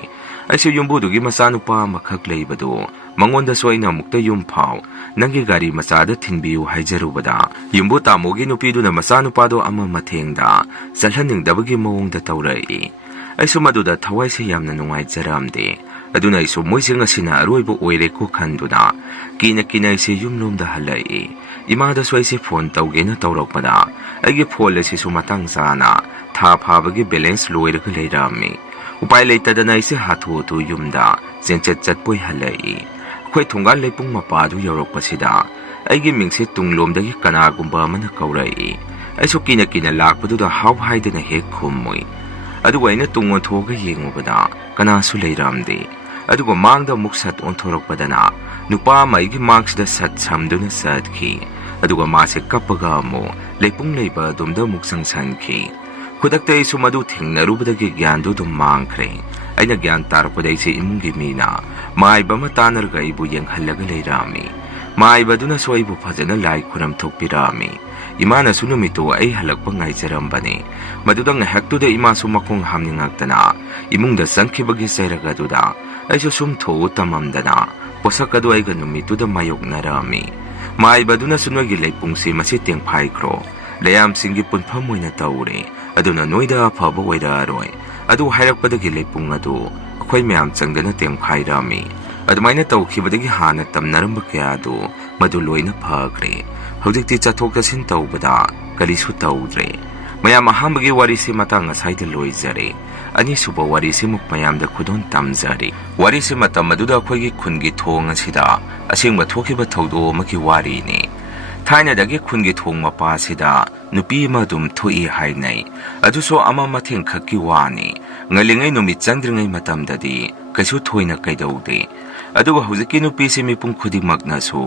ꯑꯩꯁꯨ ꯌꯨꯝꯕꯨꯗꯨꯒꯤ ꯃꯆꯥꯅꯨꯄꯥ ꯑꯃꯈꯛ ꯂꯩꯕꯗꯣ ꯃꯉꯣꯟꯗꯁꯨ ꯑꯩꯅ ꯑꯃꯨꯛꯇ ꯌꯨꯝ ꯐꯥꯎ ꯅꯪꯒꯤ ꯒꯥꯔꯤ ꯃꯆꯥꯗ ꯊꯤꯟꯕꯤꯌꯨ ꯍꯥꯏꯖꯔꯨꯕꯗ ꯌꯨꯝꯕꯨ ꯇꯥꯃꯣꯒꯤ ꯅꯨꯄꯤꯗꯨꯅ ꯃꯆꯥꯅꯨꯄꯥꯗꯣ ꯑꯃ ꯃꯊꯦꯡꯗ ꯆꯠꯍꯟꯅꯤꯡꯗꯕꯒꯤ ꯃꯑꯣꯡꯗ ꯇꯧꯔꯛꯏ꯫ ꯑꯩꯁꯨ ꯃꯗꯨꯗ ꯊꯋꯥꯏꯁꯦ ꯌꯥꯝꯅ ꯅꯨꯡꯉꯥꯏꯖꯔꯝꯗꯦ꯫ ꯑꯗꯨꯅ ꯑꯩꯁꯨ ꯃꯣꯏꯁꯦ ꯉꯁꯤꯅ ꯑꯔꯣꯏꯕ ꯑꯣꯏꯔꯦꯀꯣ ꯈꯟꯗꯨꯅ ꯀꯤꯅ ꯑꯩꯁꯦ ꯌꯨꯝꯂꯣꯝꯗ ꯍꯜꯂꯛꯏ꯫ ꯏꯃꯥꯗꯁꯨ ꯑꯩꯁꯦ ꯐꯣꯟ ꯇꯧꯒꯦꯅ ꯇꯧꯔꯛꯄꯗ ꯑꯩꯒꯤ ꯐꯣꯟ ꯑꯁꯤꯁꯨ ꯃꯇꯥꯡ ꯆꯥꯅ ꯊꯥ ꯐꯥꯕꯒꯤ ꯕꯦꯂꯦꯟꯁ ꯂꯣꯏꯔꯒ ꯂꯩꯔꯝꯃꯤ꯫ ꯎꯄꯥꯏ ꯂꯩꯇꯗꯅ ꯑꯩꯁꯦ ꯍꯥꯊꯨ ꯌꯨꯝꯗ ꯆꯦꯟꯆꯠ ꯆꯠꯄꯣꯏ ꯍꯜꯂꯛꯏ꯫ ꯑꯩꯈꯣꯏ ꯊꯣꯡꯒꯥꯜ ꯂꯩꯄꯨꯡ ꯃꯄꯥꯗꯨ ꯌꯧꯔꯛꯄꯁꯤꯗ ꯑꯩꯒꯤ ꯃꯤꯡꯁꯦ ꯇꯨꯡꯂꯣꯝꯗꯒꯤ ꯀꯅꯥꯒꯨꯝꯕ ꯑꯃꯅ ꯀꯧꯔꯛꯏ꯫ ꯑꯩꯁꯨ ꯀꯤꯅ ꯂꯥꯛꯄꯗꯨꯗ ꯍꯥꯎ ꯍꯥꯏꯗꯅ ꯍꯦꯛ ꯈꯨꯝꯃꯨꯏ꯫ ꯑꯗꯨꯒ ꯑꯩꯅ ꯇꯨꯡ ꯑꯣꯟꯊꯣꯛꯑꯒ ꯌꯦꯡꯉꯨꯕꯗ ꯀꯅꯥꯁꯨ ꯂꯩꯔꯝꯗꯦ꯫ ꯑꯗꯨꯒ ꯃꯥꯡꯗ ꯑꯃꯨꯛ ꯁꯠ ꯑꯣꯟꯊꯣꯔꯛꯄꯗꯅ ꯅꯨꯄꯥ ꯑꯃ ꯑꯩꯒꯤ ꯃꯥꯡꯁꯤꯗ ꯁꯠ ꯁꯝꯗꯨꯅ ꯆꯠꯈꯤ꯫ ꯑꯗꯨꯒ ꯃꯥꯁꯦ ꯀꯞꯄꯒ ꯑꯃꯨꯛ ꯂꯩꯄꯨꯡ ꯂꯩꯕ ꯑꯗꯣꯝꯗ ꯑꯃꯨꯛ ꯆꯪꯁꯟꯈꯤ꯫ ꯈꯨꯗꯛꯇ ꯑꯩꯁꯨ ꯃꯗꯨ ꯊꯦꯡꯅꯔꯨꯕꯗꯒꯤ ꯒ꯭ꯌꯥꯟꯗꯨ ꯑꯗꯨꯝ ꯃꯥꯡꯈ꯭ꯔꯦ꯫ ꯑꯩꯅ ꯒ꯭ꯌꯥꯟ ꯇꯥꯔꯛꯄꯗ ꯑꯩꯁꯦ ꯏꯃꯨꯡꯒꯤ ꯃꯤꯅ ꯃꯥꯏꯕ ꯑꯃ ꯇꯥꯟꯅꯔꯒ ꯑꯩꯕꯨ ꯌꯦꯡꯍꯜꯂꯒ ꯂꯩꯔꯝꯃꯤ꯫ ꯃꯥꯏꯕꯗꯨꯅꯁꯨ ꯑꯩꯕꯨ ꯐꯖꯅ ꯂꯥꯏ ꯈꯨꯔꯝ ꯊꯣꯛꯄꯤꯔꯛꯑꯝꯃꯤ꯫ ꯏꯃꯥꯅꯁꯨ ꯅꯨꯃꯤꯠꯇꯨ ꯑꯩ ꯍꯜꯂꯛꯄ ꯉꯥꯏꯖꯔꯝꯕꯅꯤ꯫ ꯃꯗꯨꯗ ꯉꯥꯏꯍꯥꯛꯇꯨꯗ ꯏꯃꯥꯁꯨ ꯃꯈꯣꯡ ꯍꯥꯝꯅꯤꯡꯉꯛꯇꯅ ꯏꯃꯨꯡꯗ ꯆꯪꯈꯤꯕꯒꯤ ꯆꯩꯔꯛ ꯑꯗꯨꯗ ꯑꯩꯁꯨ ꯁꯨꯝ ꯊꯣꯛꯎ ꯇꯝꯃꯝꯗꯅ ꯄꯣꯠꯁꯛ ꯑꯗꯨ ꯑꯩꯒ ꯅꯨꯃꯤꯠꯇꯨꯗ ꯃꯥꯌꯣꯛꯅꯔꯝꯃꯤ꯫ ꯃꯥꯏꯕꯗꯨꯅꯁꯨ ꯅꯣꯏꯒꯤ ꯂꯩꯄꯨꯡꯁꯤ ꯃꯁꯤ ꯇꯦꯡꯐꯥꯏꯈ꯭ꯔꯣ, ꯂꯩꯌꯥꯝꯁꯤꯡꯒꯤ ꯄꯨꯟꯐꯝ ꯑꯣꯏꯅ ꯇꯧꯔꯦ, ꯑꯗꯨꯅ ꯅꯣꯏꯗ ꯑꯐꯕ ꯑꯣꯏꯔꯛꯑꯔꯣꯏ꯫ ꯑꯗꯨ ꯍꯥꯏꯔꯛꯄꯗꯒꯤ ꯂꯩꯄꯨꯡ ꯑꯗꯨ ꯑꯩꯈꯣꯏ ꯃꯌꯥꯝ ꯆꯪꯗꯅ ꯇꯦꯡꯐꯥꯏꯔꯝꯃꯤ꯫ ꯑꯗꯨꯃꯥꯏꯅ ꯇꯧꯈꯤꯕꯗꯒꯤ ꯍꯥꯟꯅ ꯇꯝꯅꯔꯝꯕ ꯀꯌꯥꯗꯨ ꯃꯗꯨ ꯂꯣꯏꯅ ꯐꯈ꯭ꯔꯦ꯫ ꯍꯧꯖꯤꯛꯇꯤ ꯆꯠꯊꯣꯛ ꯆꯠꯁꯤꯟ ꯇꯧꯕꯗ ꯀꯔꯤꯁꯨ ꯇꯧꯗ꯭ꯔꯦ꯫ ꯃꯌꯥꯝ ꯑꯍꯥꯟꯕꯒꯤ ꯋꯥꯔꯤꯁꯤ ꯃꯇꯥꯡ ꯉꯁꯥꯏꯗ ꯂꯣꯏꯖꯔꯦ꯫ ꯑꯅꯤꯁꯨꯕ ꯋꯥꯔꯤꯁꯤꯃꯨꯛ ꯃꯌꯥꯝꯗ ꯈꯨꯗꯣꯟ ꯇꯝꯖꯔꯤ꯫ ꯋꯥꯔꯤꯁꯤ ꯃꯇꯝ ꯑꯗꯨꯗ ꯑꯩꯈꯣꯏꯒꯤ ꯈꯨꯟꯒꯤ ꯊꯣꯡ ꯑꯁꯤꯗ ꯑꯁꯦꯡꯕ ꯊꯣꯛꯈꯤꯕ ꯊꯧꯗꯣꯛ ꯑꯃꯒꯤ ꯋꯥꯔꯤꯅꯤ꯫ ꯊꯥꯏꯅꯗꯒꯤ ꯈꯨꯟꯒꯤ ꯊꯣꯡ ꯃꯄꯥꯁꯤꯗ ꯅꯨꯄꯤ ꯑꯃ ꯑꯗꯨꯝ ꯊꯣꯛꯏ ꯍꯥꯏꯅꯩ꯫ ꯑꯗꯨꯁꯨ ꯑꯃ ꯃꯊꯦꯡꯈꯛꯀꯤ ꯋꯥꯅꯤ꯫ ꯉꯜꯂꯤꯉꯩ ꯅꯨꯃꯤꯠ ꯆꯪꯗ꯭ꯔꯤꯉꯩ ꯃꯇꯝꯗꯗꯤ ꯀꯩꯁꯨ ꯊꯣꯏꯅ ꯀꯩꯗꯧꯗꯦ꯫ ꯑꯗꯨꯒ ꯍꯧꯖꯤꯛꯀꯤ ꯅꯨꯄꯤꯁꯤ ꯃꯤꯄꯨꯝ ꯈꯨꯗꯤꯡꯃꯛꯅꯁꯨ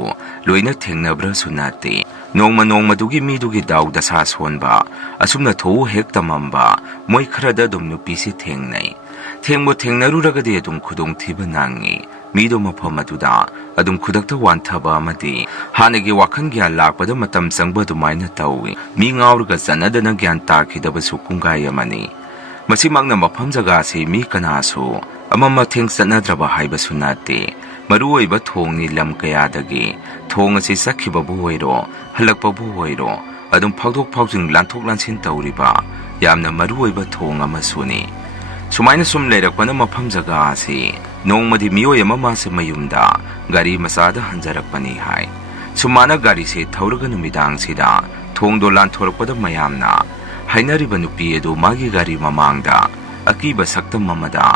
ꯂꯣꯏꯅ ꯊꯦꯡꯅꯕ꯭ꯔꯁꯨ ꯅꯠꯇꯦ꯫ ꯅꯣꯡꯃꯗꯨꯒꯤ ꯃꯤꯗꯨꯒꯤ ꯗꯥꯎ ꯗꯁꯥ ꯁꯣꯟꯕ, ꯑꯁꯨꯝꯅ ꯊꯣꯛꯎ ꯍꯦꯛ ꯇꯝꯃꯝꯕ ꯃꯣꯏ ꯈꯔꯗ ꯑꯗꯨꯝ ꯅꯨꯄꯤꯁꯤ ꯊꯦꯡꯅꯩ꯫ ꯊꯦꯡꯕꯨ ꯊꯦꯡꯅꯔꯨꯔꯒꯗꯤ ꯑꯗꯨꯝ ꯈꯨꯗꯣꯡꯊꯤꯕ ꯅꯪꯉꯤ꯫ ꯃꯤꯗꯣ ꯃꯐꯝ ꯑꯗꯨꯗ ꯑꯗꯨꯝ ꯈꯨꯗꯛꯇ ꯋꯥꯟꯊꯕ ꯑꯃꯗꯤ ꯍꯥꯟꯅꯒꯤ ꯋꯥꯈꯜ ꯒ꯭ꯌꯥꯟ ꯂꯥꯛꯄꯗ ꯃꯇꯝ ꯆꯪꯕ ꯑꯗꯨꯃꯥꯏꯅ ꯇꯧꯏ꯫ ꯃꯤ ꯉꯥꯎꯔꯒ ꯆꯠꯅꯗꯅ ꯒ꯭ꯌꯥꯟ ꯇꯥꯈꯤꯗꯕꯁꯨ ꯀꯨꯡꯒꯥꯏ ꯑꯃꯅꯤ꯫ ꯃꯁꯤꯃꯛꯅ ꯃꯐꯝ ꯖꯒꯥꯁꯤ ꯃꯤ ꯀꯅꯥꯁꯨ ꯑꯃ ꯃꯊꯦꯡ ꯆꯠꯅꯗ꯭ꯔꯕ ꯍꯥꯏꯕꯁꯨ ꯅꯠꯇꯦ꯫ ꯃꯔꯨꯑꯣꯏꯕ ꯊꯣꯡꯅꯤ ꯂꯝ ꯀꯌꯥꯗꯒꯤ ꯊꯣꯡ ꯑꯁꯤ ꯆꯠꯈꯤꯕꯕꯨ ꯑꯣꯏꯔꯣ ꯍꯜꯂꯛꯄꯕꯨ ꯑꯣꯏꯔꯣ ꯑꯗꯨꯝ ꯐꯥꯎꯗꯣꯛ ꯐꯥꯎꯖꯤꯟ ꯂꯥꯟꯊꯣꯛ ꯂꯥꯟꯁꯤꯟ ꯇꯧꯔꯤꯕ ꯌꯥꯝꯅ ꯃꯔꯨꯑꯣꯏꯕ ꯊꯣꯡ ꯑꯃꯁꯨꯅꯤ꯫ ꯁꯨꯃꯥꯏꯅ ꯁꯨꯝ ꯂꯩꯔꯛꯄꯅ ꯃꯐꯝ ꯖꯒꯥ ꯑꯁꯤ ꯅꯣꯡꯃꯗꯤ ꯃꯤꯑꯣꯏ ꯑꯃ ꯃꯥꯁꯦ ꯃꯌꯨꯝꯗ ꯒꯥꯔꯤ ꯃꯆꯥꯗ ꯍꯟꯖꯔꯛꯄꯅꯤ ꯍꯥꯏ꯫ ꯁꯨꯃꯥꯏꯅ ꯒꯥꯔꯤꯁꯦ ꯊꯧꯔꯒ ꯅꯨꯃꯤꯗꯥꯡꯁꯤꯗ ꯊꯣꯡꯗꯣ ꯂꯥꯟꯊꯣꯔꯛꯄꯗ ꯃꯌꯥꯝꯅ ꯍꯥꯏꯅꯔꯤꯕ ꯅꯨꯄꯤ ꯑꯗꯨ ꯃꯥꯒꯤ ꯒꯥꯔꯤ ꯃꯃꯥꯡꯗ ꯑꯀꯤꯕ ꯁꯛꯇꯝ ꯑꯃꯗ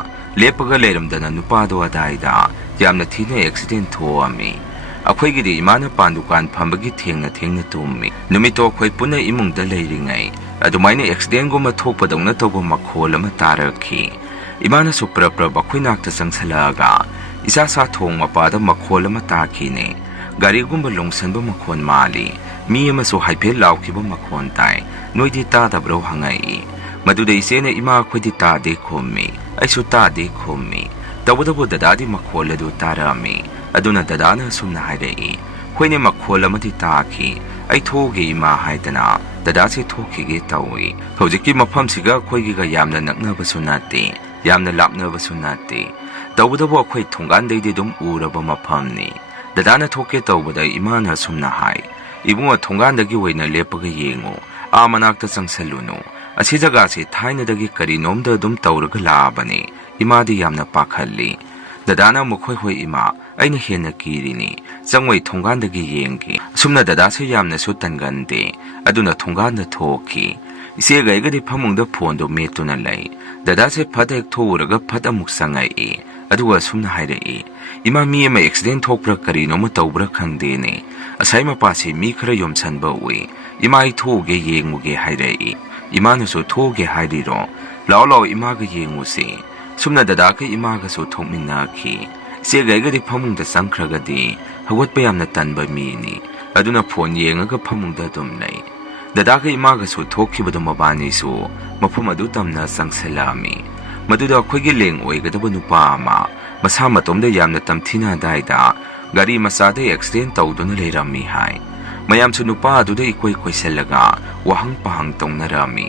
ꯂꯦꯞꯄꯒ ꯂꯩꯔꯝꯗꯅ ꯅꯨꯄꯥꯗꯣ ꯑꯗꯥꯏꯗ ꯌꯥꯝꯅ ꯊꯤꯅ ꯑꯦꯛꯁꯤꯗꯦꯟ ꯊꯣꯛꯑꯝꯃꯤ꯫ ꯑꯩꯈꯣꯏꯒꯤꯗꯤ ꯏꯃꯥꯅ ꯄꯥꯟ ꯗꯨꯀꯥꯟ ꯐꯝꯕꯒꯤ ꯊꯦꯡꯅ ꯇꯨꯝꯃꯤ꯫ ꯅꯨꯃꯤꯠꯇꯣ ꯑꯩꯈꯣꯏ ꯄꯨꯟꯅ ꯏꯃꯨꯡꯗ ꯂꯩꯔꯤꯉꯩ ꯑꯗꯨꯃꯥꯏꯅ ꯑꯦꯛꯁꯤꯗꯦꯟꯒꯨꯝꯕ ꯊꯣꯛꯄꯗꯧꯅ ꯇꯧꯕ ꯃꯈꯣꯜ ꯑꯃ ꯇꯥꯔꯛꯈꯤ꯫ ꯏꯃꯥꯅꯁꯨ ꯄ꯭ꯔꯞ ꯑꯩꯈꯣꯏ ꯅꯥꯛꯇ ꯆꯪꯁꯜꯂꯛꯑꯒ isa sa thong mapada makhol ama takhine gari gumba longsanba makhon mali mi ama so haiphe laukhiba makhon tai noidi ta dabro hangai maduda isena ima khodi ta de khommi aisu ta de khommi tawdabu dadadi makhol adu tarami aduna dadana sumna hairei khoine makhol amati takhi ai thoge ima haidana dada se thoki ge tawi hojiki mafam siga khoigi ga yamna nakna basunate yamna lapna basunate tawdabu khoi thongan deide dum uraba mafamni dadana thoke tawbada imana sumna hai ibunga thongan dagi waina lepaga yengo amanakta changsalunu asi jaga se thaina dagi kari nomda dum tawraga laabani imadi yamna pakhalli dadana mukhoi hoi ima aina hena kirini changwai thongan dagi yengi sumna dada se yamna su tangande aduna thongan da thoki ise ga igadi phamungda phone do metuna lai dada se phadak thowuraga phada muksangai aduwa sumna hairei ima mi ma accident thokpra kari no ma tawbra khangde ne asai ma pasi mi khara yomsanba ui ima I thoge yenguge hairei ima na so thoge hairiro law law ima ga yengu se sumna dada ka ima ga so thokminna khi se ga igadi phamungda sangkhraga di hawat payamna tanba mi ni aduna phone yengaga phamungda dum nei dada ka ima ga so thokhibadu mabani su mafum adu tamna sangsalami maduda khoigi leng oigadaba nupa ama masa matomda yamna tamthina daida gari masada accident tawduna leirami hai mayam su nupa aduda ikoi koiselaga wahang pahang tongnarami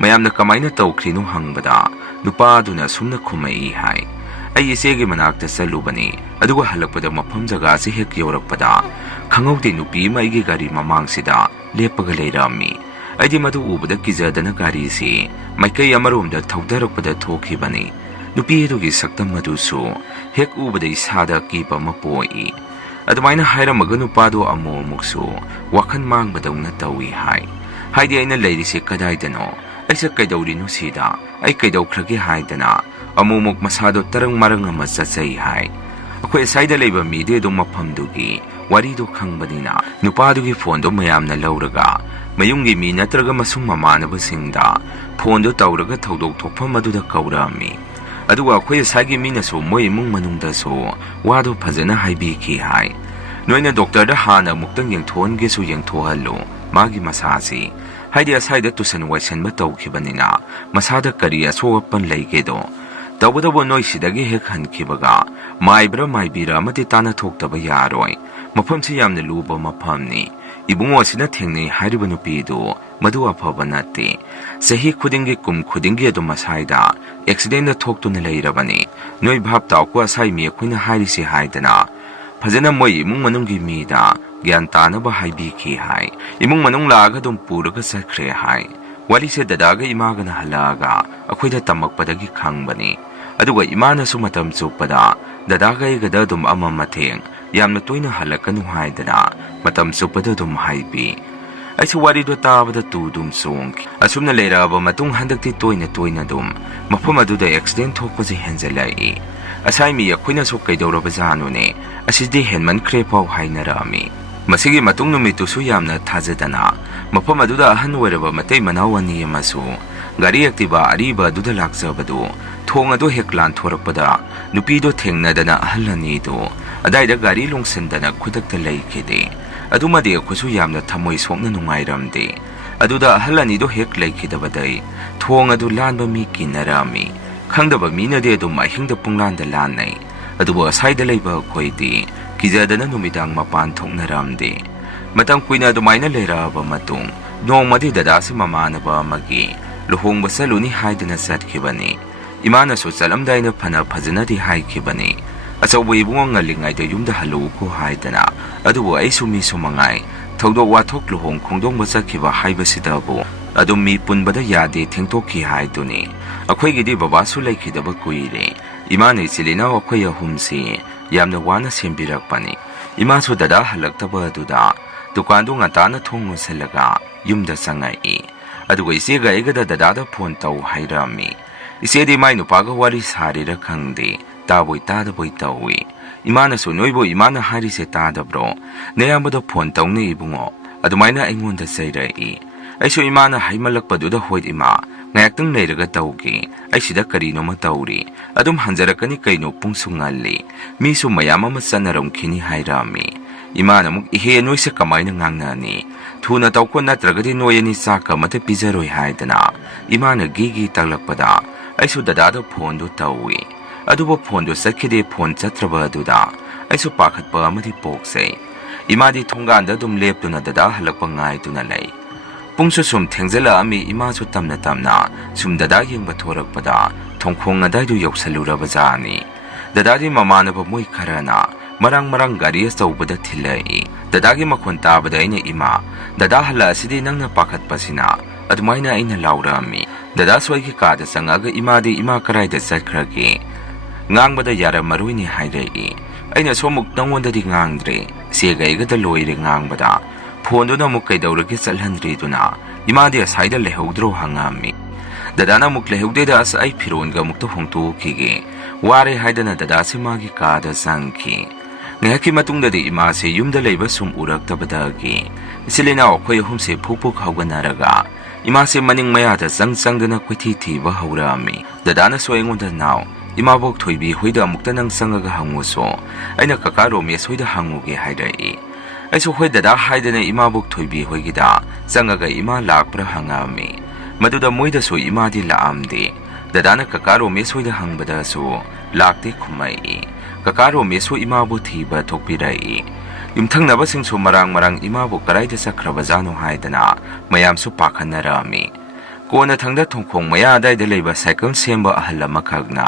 mayamna kamaina tawkhrinu hangbada nupa aduna sumna khumai hai ai isege manakta salubani aduga halakpada mafam jaga se hek yorakpada khangaude nupi maigi gari mamangsida lepaga leirami aidi madu ubada kizadana gari si maikai amaromda thaudarakpada thokhibani nupi edugi saktam madu su hek ubada isada kipa mapoi adumaina hairamaga nupado amo muksu wakhan mangbadawna tawi hai haidi aina leirisi kadaidano aisa kaidawrinu sida ai kaidawkhrage haidana amumuk masado tarang marang ama chatsai hai akhoi saida leiba mide do mafamdugi warido khangbanina nupadugi phone do mayamna lauraga mayungi mi natraga masung mamanabasingda phone do tawraga thodok thokpham aduda kaurami aduga khoi sagi mi na so moi mung manungda so wado phajana haibi ki hai noina doctor da hana muktang yengthon ge su yengthohallo magi masasi haidi asaida tusan waisan ba tawkhibanina masada kari asopan leige do tawbadabo noi sidagi hek hankibaga maibra maibira mati tana thoktaba yaroi mafamsi yamna luba mafamni ibungo sina thengnei hariba nupidu madu afaba nate sahi khudingi kum khudingi adu masaida accident na thoktuna leirabani noi bhab tawko asai mi khoina hairisi haidana phajana moi imung manunggi mi da gyan tanaba haibi ki hai imung manung laga dum puraga sakhre hai wali se dadaga imaga na halaga akhoida tamakpadagi khangbani aduga imana su matam chupada dadaga igada dum ama matheng yamna toina halakanu haidana matam chupada dum haibi aisu wari do tabada tu dum song asumna leiraba matung handakti toina dum mafam aduda accident thokpaji henjalai asai mi akhoina so kaidawraba janune asidi henman krepau hainarami masigi matung numitu su yamna thajadana mafam aduda ahan weraba matei manawani amasu gari activa ariba aduda lakjabadu thong adu heklan thorakpada nupido thengnadana ahalani do adaida gari longsendana khudakta leikide adumadi akhusu yamna thamoi sokna nungairamde aduda ahalani do hek leikidabadai thong adu lanba mi kinarami khangdaba minade adu mahingda punglanda lanai aduba saida leiba koidi kizadana numidang mapan thoknaramde matang kuina adumaina leiraba matung nongmadi dadasi mamanaba magi luhongba saluni haidana satkibani imana so salamdaina phana phajana di haikibani achaubu ibunga ngalingai de yumda halu ko haidana adubu aisu mi sumangai thawdok wathok luhong khongdong ba sakhiba haibasidabu adum mi punbada yade thengtokhi haiduni akhoigidi baba su laikhidaba kuire imane chilina akhoya humsi yamna wana sembirakpani ima su dada halaktaba aduda dukandu ngatana thongno selaga yumda sangai aduga isega egada dada phone taw hairami isedi mai nupaga wari sarira khangde taboi tadaboi tawi imana so noibo imana harise tadabro neyambado phone tawne ibungo adumaina aingonda sairai ꯑꯩꯁꯨ ꯏꯃꯥꯅ ꯍꯩꯃꯜꯂꯛꯄꯗꯨꯗ ꯍꯣꯏ ꯏꯃꯥ ꯉꯥꯏꯍꯥꯛꯇꯪ ꯂꯩꯔꯒ ꯇꯧꯒꯦ ꯑꯩ ꯁꯤꯗ ꯀꯔꯤꯅꯣꯃ ꯇꯧꯔꯤ ꯑꯗꯨꯝ ꯍꯟꯖꯔꯛꯀꯅꯤ ꯀꯩꯅꯣ ꯄꯨꯡꯁꯨ ꯉꯜꯂꯤ ꯃꯤꯁꯨ ꯃꯌꯥꯝ ꯑꯃ ꯆꯠꯅꯔꯝꯈꯤꯅꯤ ꯍꯥꯏꯔꯛꯑꯝꯃꯤ ꯏꯃꯥꯅ ꯑꯃꯨꯛ ꯏꯍꯦ ꯅꯣꯏꯁꯦ ꯀꯃꯥꯏꯅ ꯉꯥꯡꯅꯅꯤ ꯊꯨꯅ ꯇꯧꯀꯣ ꯅꯠꯇ꯭ꯔꯒꯗꯤ ꯅꯣꯏ ꯑꯅꯤ ꯆꯥꯛꯀ ꯑꯃꯠꯇ ꯄꯤꯖꯔꯣꯏ ꯍꯥꯏꯗꯅ ꯏꯃꯥꯅ ꯒꯤꯒꯤ ꯇꯛꯂꯛꯄꯗ ꯑꯩꯁꯨ ꯗꯗꯥꯗ ꯐꯣꯟꯗꯨ ꯇꯧꯏ ꯑꯗꯨꯕꯨ ꯐꯣꯟꯗꯨ ꯆꯠꯈꯤꯗꯦ ꯐꯣꯟ ꯆꯠꯇ꯭ꯔꯕ ꯑꯗꯨꯗ ꯑꯩꯁꯨ ꯄꯥꯈꯠꯄ ꯑꯃꯗꯤ ꯄꯣꯛꯆꯩ ꯏꯃꯥꯗꯤ ꯊꯣꯡꯒꯥꯟꯗ ꯑꯗꯨꯝ ꯂꯦꯞꯇꯨꯅ ꯗꯗꯥ ꯍꯜꯂꯛꯄ ꯉꯥꯏꯗꯨꯅ ꯂꯩ ꯄꯨꯡꯁꯨ ꯁꯨꯝ ꯊꯦꯡꯖꯜꯂꯛꯑꯝꯃꯤ ꯏꯃꯥꯁꯨ ꯇꯝꯅ ꯇꯝꯅ ꯁꯨꯝ ꯗꯗꯥ ꯌꯦꯡꯕ ꯊꯣꯔꯛꯄꯗ ꯊꯣꯡꯈꯣꯡ ꯑꯗꯥꯏꯗꯨ ꯌꯧꯁꯜꯂꯨꯔꯕꯖꯥꯠꯅꯤ ꯗꯗꯥꯒꯤ ꯃꯃꯥꯟꯅꯕ ꯃꯣꯏ ꯈꯔꯅ ꯃꯔꯥꯡ ꯒꯥꯔꯤ ꯑꯆꯧꯕꯗ ꯊꯤꯜꯂꯛꯏ ꯗꯗꯥꯒꯤ ꯃꯈꯣꯟ ꯇꯥꯕꯗ ꯑꯩꯅ ꯏꯃꯥ ꯗꯗꯥ ꯍꯜꯂꯛꯑꯁꯤꯗꯤ ꯅꯪꯅ ꯄꯥꯈꯠꯄꯁꯤꯅ ꯑꯗꯨꯃꯥꯏꯅ ꯑꯩꯅ ꯂꯥꯎꯔꯛꯑꯝꯃꯤ ꯗꯗꯥꯁꯨ ꯑꯩꯒꯤ ꯀꯥꯗ ꯆꯪꯉꯒ ꯏꯃꯥꯗꯤ ꯏꯃꯥ ꯀꯔꯥꯏꯗ ꯆꯠꯈ꯭ꯔꯒꯦ ꯉꯥꯡꯕꯗ ꯌꯥꯔꯝꯃꯔꯣꯏꯅꯦ ꯍꯥꯏꯔꯛꯏ ꯑꯩꯅ ꯁꯣꯃꯨꯛ ꯅꯪꯉꯣꯟꯗꯗꯤ ꯉꯥꯡꯗ꯭ꯔꯦ ꯏꯆꯦꯒ ꯑꯩꯒꯗ ꯂꯣꯏꯔꯦ ꯉꯥꯡꯕꯗ ꯐꯣꯟꯗꯨꯅ ꯑꯃꯨꯛ ꯀꯩꯗꯧꯔꯒꯦ ꯆꯠꯍꯟꯗ꯭ꯔꯤꯗꯨꯅ ꯏꯃꯥꯗꯤ ꯑꯁꯥꯏꯗ ꯂꯩꯍꯧꯗ꯭ꯔꯣ ꯍꯪꯉꯛꯑꯝꯃꯤ ꯗꯗꯥꯅ ꯑꯃꯨꯛ ꯂꯩꯍꯧꯗꯦꯗ ꯑꯁ ꯑꯩ ꯐꯤꯔꯣꯟꯒ ꯑꯃꯨꯛꯇ ꯍꯣꯡꯇꯣꯛꯈꯤꯒꯦ ꯋꯥꯔꯦ ꯍꯥꯏꯗꯅ ꯗꯗꯥꯁꯤ ꯃꯥꯒꯤ ꯀꯥꯗ ꯆꯪꯈꯤ ꯉꯥꯏꯍꯥꯛꯀꯤ ꯃꯇꯨꯡꯗꯗꯤ ꯏꯃꯥꯁꯤ ꯌꯨꯝꯗ ꯂꯩꯕ ꯁꯨꯝ ꯎꯔꯛꯇꯕꯗꯒꯤ ꯏꯆꯤꯜ ꯏꯅꯥꯎ ꯑꯩꯈꯣꯏ ꯑꯍꯨꯝꯁꯦ ꯐꯨꯛ ꯍꯧꯒꯠꯅꯔꯒ ꯏꯃꯥꯁꯦ ꯃꯅꯤꯡ ꯃꯌꯥꯗ ꯆꯪꯗꯅ ꯀꯣꯏꯊꯤ ꯊꯤꯕ ꯍꯧꯔꯛꯑꯝꯃꯤ ꯗꯗꯥꯅꯁꯨ ꯑꯩꯉꯣꯟꯗ ꯅꯥꯎ ꯏꯃꯥꯕꯣꯛ ꯊꯣꯏꯕꯤ ꯍꯣꯏꯗ ꯑꯃꯨꯛꯇ ꯅꯪ ꯆꯪꯉꯒ ꯍꯪꯉꯨꯁꯣ ꯑꯩꯅ ꯀꯀꯥ ꯔꯣꯃꯦꯁ ꯍꯣꯏꯗ ꯍꯪꯉꯨꯒꯦ ꯍꯥꯏꯔꯛꯏ ꯑꯩꯁꯨ ꯍꯣꯏ ꯗꯗꯥ ꯍꯥꯏꯗꯅ ꯏꯃꯥꯕꯣꯛ ꯊꯣꯏꯕꯤ ꯍꯣꯏꯒꯤꯗ ꯆꯪꯉꯒ ꯏꯃꯥ ꯂꯥꯛꯄ꯭ꯔꯥ ꯍꯪꯉꯛꯑꯝꯃꯤ ꯃꯗꯨꯗ ꯃꯣꯏꯗꯁꯨ ꯏꯃꯥꯗꯤ ꯂꯥꯛꯑꯝꯗꯦ ꯗꯗꯥꯅ ꯀꯀꯥ ꯔꯣꯃꯦꯁ ꯍꯣꯏꯗ ꯍꯪꯕꯗꯁꯨ ꯂꯥꯛꯇꯦ ꯈꯨꯝꯃꯛꯏ ꯀꯀꯥ ꯔꯣꯃꯦꯁꯁꯨ ꯏꯃꯥꯕꯨ ꯊꯤꯕ ꯊꯣꯛꯄꯤꯔꯛꯏ ꯌꯨꯝꯊꯪꯅꯕꯁꯤꯡꯁꯨ ꯃꯔꯥꯡ ꯏꯃꯥꯕꯨ ꯀꯗꯥꯏꯗ ꯆꯠꯈ꯭ꯔꯕꯖꯥꯠꯅꯣ ꯍꯥꯏꯗꯅ ꯃꯌꯥꯝꯁꯨ ꯄꯥꯈꯠꯅꯔꯛꯑꯝꯃꯤ ꯀꯣꯟꯅ ꯊꯪꯗ ꯊꯣꯡꯈꯣꯡ ꯃꯌꯥ ꯑꯗꯥꯏꯗ ꯂꯩꯕ ꯁꯥꯏꯀꯜ ꯁꯦꯝꯕ ꯑꯍꯜ ꯑꯃꯈꯛꯅ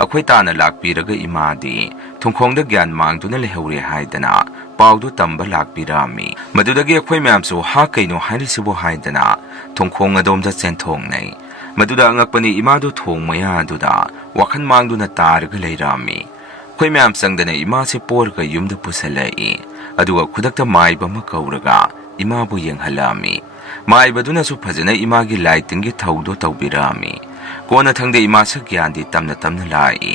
ꯑꯩꯈꯣꯏ ꯇꯥꯅ ꯂꯥꯛꯄꯤꯔꯒ ꯏꯃꯥꯗꯤ ꯊꯣꯡꯈꯣꯡꯗ ꯒ꯭ꯌꯥꯟ ꯃꯥꯡꯗꯨꯅ ꯂꯩꯍꯧꯔꯦ ꯍꯥꯏꯗꯅ ꯄꯥꯎꯗꯨ ꯇꯝꯕ ꯂꯥꯛꯄꯤꯔꯛꯑꯝꯃꯤ ꯃꯗꯨꯗꯒꯤ ꯑꯩꯈꯣꯏ ꯃꯌꯥꯝꯁꯨ ꯍꯥ ꯀꯩꯅꯣ ꯍꯥꯏꯔꯤꯁꯤꯕꯨ ꯍꯥꯏꯗꯅ ꯊꯣꯡꯈꯣꯡ ꯑꯗꯣꯝꯗ ꯆꯦꯟꯊꯣꯛꯅꯩ ꯃꯗꯨꯗ ꯑꯉꯛꯄꯅꯤ ꯏꯃꯥꯗꯨ ꯊꯣꯡ ꯃꯌꯥ ꯑꯗꯨꯗ ꯋꯥꯈꯜ ꯃꯥꯡꯗꯨꯅ ꯇꯥꯔꯒ ꯂꯩꯔꯝꯃꯤ ꯑꯩꯈꯣꯏ ꯃꯌꯥꯝ ꯆꯪꯗꯅ ꯏꯃꯥꯁꯦ ꯄꯣꯔꯒ ꯌꯨꯝꯗ ꯄꯨꯁꯜꯂꯛꯏ ꯑꯗꯨꯒ ꯈꯨꯗꯛꯇ ꯃꯥꯏꯕ ꯑꯃ ꯀꯧꯔꯒ ꯏꯃꯥꯕꯨ ꯌꯦꯡꯍꯜꯂꯛꯑꯝꯃꯤ ꯃꯥꯏꯕꯗꯨꯅꯁꯨ ꯐꯖꯅ ꯏꯃꯥꯒꯤ ꯂꯥꯏ ꯇꯤꯟꯒꯤ ꯊꯧꯗꯣ ꯇꯧꯕꯤꯔꯛꯑꯝꯃꯤ ꯀꯣꯟꯅ ꯊꯪꯗ ꯏꯃꯥꯁꯨ ꯒ꯭ꯌꯥꯟꯗꯤ ꯇꯝꯅ ꯂꯥꯛꯏ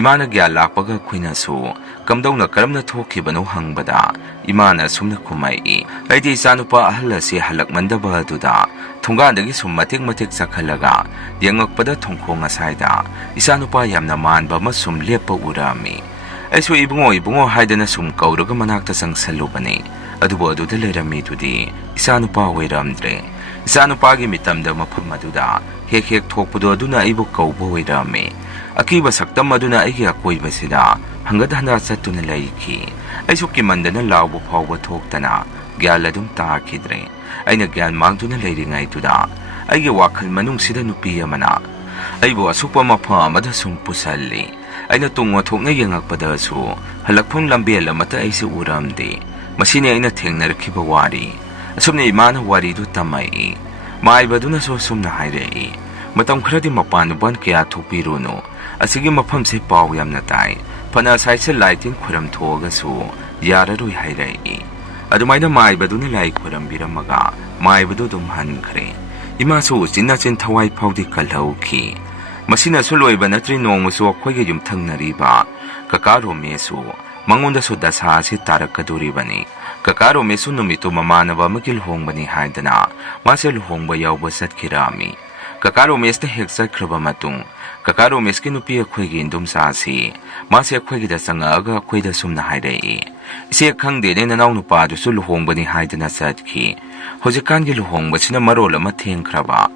ꯏꯃꯥꯅ ꯒ꯭ꯌꯥꯟ ꯂꯥꯛꯄꯒ ꯑꯩꯈꯣꯏꯅꯁꯨ ꯀꯝꯗꯧꯅ ꯀꯔꯝꯅ ꯊꯣꯛꯈꯤꯕꯅꯣ ꯍꯪꯕꯗ ꯏꯃꯥꯅ ꯁꯨꯝꯅ ꯈꯨꯝꯃꯛꯏ ꯑꯩꯗꯤ ꯏꯆꯥꯅꯨꯄꯥ ꯑꯍꯜ ꯑꯁꯤ ꯍꯜꯂꯛꯃꯟꯗꯕ ꯑꯗꯨꯗ ꯊꯣꯡꯒꯥꯟꯗꯒꯤ ꯁꯨꯝ ꯃꯇꯦꯛ ꯆꯠꯈꯠꯂꯒ ꯌꯦꯡꯉꯛꯄꯗ ꯊꯣꯡꯈꯣꯡ ꯑꯁꯥꯏꯗ ꯏꯆꯥꯅꯨꯄꯥ ꯌꯥꯝꯅ ꯃꯥꯟꯕ ꯑꯃ ꯁꯨꯝ ꯂꯦꯞꯄ ꯎꯔꯛꯑꯝꯃꯤ ꯑꯩꯁꯨ ꯏꯕꯨꯡꯉꯣ ꯍꯥꯏꯗꯅ ꯁꯨꯝ ꯀꯧꯔꯒ ꯃꯅꯥꯛꯇ ꯆꯪꯁꯜꯂꯨꯕꯅꯤ ꯑꯗꯨꯕꯨ ꯑꯗꯨꯗ ꯂꯩꯔꯝꯃꯤꯗꯨꯗꯤ ꯏꯆꯥꯅꯨꯄꯥ ꯑꯣꯏꯔꯝꯗ꯭ꯔꯦ ꯏꯆꯥꯅꯨꯄꯥꯒꯤ ꯃꯤꯇꯝꯗ ꯃꯐꯝ ꯑꯗꯨꯗ ꯍꯦꯛ ꯊꯣꯛꯄꯗꯣ ꯑꯗꯨꯅ ꯑꯩꯕꯨ ꯀꯧꯕ ꯑꯣꯏꯔꯝꯃꯤ ꯑꯀꯤꯕ ꯁꯛꯇꯝ ꯑꯗꯨꯅ ꯑꯩꯒꯤ ꯑꯀꯣꯏꯕꯁꯤꯗ ꯍꯪꯒꯠ ꯍꯟꯗꯥ ꯆꯠꯇꯨꯅ ꯂꯩꯈꯤ ꯑꯩꯁꯨ ꯀꯤꯃꯟꯗꯅ ꯂꯥꯎꯕ ꯐꯥꯎꯕ ꯊꯣꯛꯇꯅ ꯒ꯭ꯌꯥꯟ ꯑꯗꯨꯝ ꯇꯥꯈꯤꯗ꯭ꯔꯦ ꯑꯩꯅ ꯒ꯭ꯌꯥꯟ ꯃꯥꯡꯗꯨꯅ ꯂꯩꯔꯤꯉꯩꯗꯨꯗ ꯑꯩꯒꯤ ꯋꯥꯈꯜ ꯃꯅꯨꯡꯁꯤꯗ ꯅꯨꯄꯤ ꯑꯃꯅ ꯑꯩꯕꯨ ꯑꯁꯨꯛꯄ ꯃꯐꯝ ꯑꯃꯗ ꯁꯨꯝ ꯄꯨꯁꯜꯂꯤ ꯑꯩꯅ ꯇꯨꯡ ꯑꯣꯟꯊꯣꯛꯅ ꯌꯦꯡꯉꯛꯄꯗꯁꯨ ꯍꯜꯂꯛꯐꯝ ꯂꯝꯕꯦꯜ ꯑꯃꯠꯇ ꯑꯩꯁꯦ ꯎꯔꯝꯗꯦ ꯃꯁꯤꯅꯤ ꯑꯩꯅ ꯊꯦꯡꯅꯔꯛꯈꯤꯕ ꯋꯥꯔꯤ ꯑꯁꯨꯝꯅ ꯏꯃꯥꯅ ꯋꯥꯔꯤꯗꯨ ꯇꯝꯃꯛꯏ ꯃꯥꯏꯕꯗꯨꯅꯁꯨ ꯑꯁꯨꯝꯅ ꯍꯥꯏꯔꯛꯏ ꯃꯇꯝ ꯈꯔꯗꯤ ꯃꯄꯥꯟ ꯀꯌꯥ ꯊꯣꯛꯄꯤꯔꯨꯅꯨ ꯑꯁꯤꯒꯤ ꯃꯐꯝꯁꯦ ꯄꯥꯎ ꯌꯥꯝꯅ ꯇꯥꯏ ꯐꯅ ꯑꯁꯥꯏꯁꯦ ꯂꯥꯏ ꯇꯤꯟ ꯈꯨꯔꯝꯊꯣꯛꯑꯒꯁꯨ ꯌꯥꯔꯔꯣꯏ ꯍꯥꯏꯔꯛꯏ ꯑꯗꯨꯃꯥꯏꯅ ꯃꯥꯏꯕꯗꯨꯅ ꯂꯥꯏ ꯈꯨꯔꯝꯕꯤꯔꯝꯃꯒ ꯃꯥꯏꯕꯗꯨ ꯑꯗꯨꯝ ꯍꯟꯈ꯭ꯔꯦ ꯏꯃꯥꯁꯨ ꯎꯆꯤꯟ ꯅꯥꯆꯤꯟ ꯊꯋꯥꯏ ꯐꯥꯎꯗꯤ ꯀꯜꯍꯧꯈꯤ ꯃꯁꯤꯅꯁꯨ ꯂꯣꯏꯕ ꯅꯠꯇ꯭ꯔꯤ ꯅꯣꯡꯃꯁꯨ ꯑꯩꯈꯣꯏꯒ ꯌꯨꯝꯊꯪꯅꯔꯤꯕ ꯀꯀꯥ ꯔꯣꯃꯦꯁꯨ ꯃꯉꯣꯟꯗꯁꯨ ꯗꯁꯥ ꯑꯁꯤ ꯇꯥꯔꯛꯀꯗꯣꯔꯤꯕꯅꯤ ꯀꯀꯥ ꯔꯣꯃꯦꯁꯨ ꯅꯨꯃꯤꯠꯇꯨ ꯃꯃꯥꯟꯅꯕ ꯑꯃꯒꯤ ꯂꯨꯍꯣꯡꯕꯅꯤ ꯍꯥꯏꯗꯅ ꯃꯥꯁꯦ ꯂꯨꯍꯣꯡꯕ ꯌꯥꯎꯕ ꯆꯠꯈꯤꯔꯛꯑꯝꯃꯤ ꯀꯀꯥ ꯔꯣꯃꯦꯁꯅ ꯍꯦꯛ ꯆꯠꯈ꯭ꯔꯕ ꯃꯇꯨꯡ ꯀꯀꯥ ꯔꯣꯃꯦꯁꯀꯤ ꯅꯨꯄꯤ ꯑꯩꯈꯣꯏꯒꯤ ꯏꯟꯗꯣꯝꯆꯥ ꯑꯁꯤ ꯃꯥꯁꯦ ꯑꯩꯈꯣꯏꯒꯤꯗ ꯆꯪꯉꯛꯑꯒ ꯑꯩꯈꯣꯏꯗ ꯁꯨꯝꯅ ꯍꯥꯏꯔꯛꯏ ꯏꯆꯦ ꯈꯪꯗꯦꯅꯦ ꯅꯅꯥꯎ ꯅꯨꯄꯥꯗꯨꯁꯨ ꯂꯨꯍꯣꯡꯕꯅꯤ ꯍꯥꯏꯗꯅ ꯆꯠꯈꯤ ꯍꯧꯖꯤꯛꯀꯥꯟꯒꯤ ꯂꯨꯍꯣꯡꯕꯁꯤꯅ ꯃꯔꯣꯜ ꯑꯃ ꯊꯦꯡꯈ꯭ꯔꯕ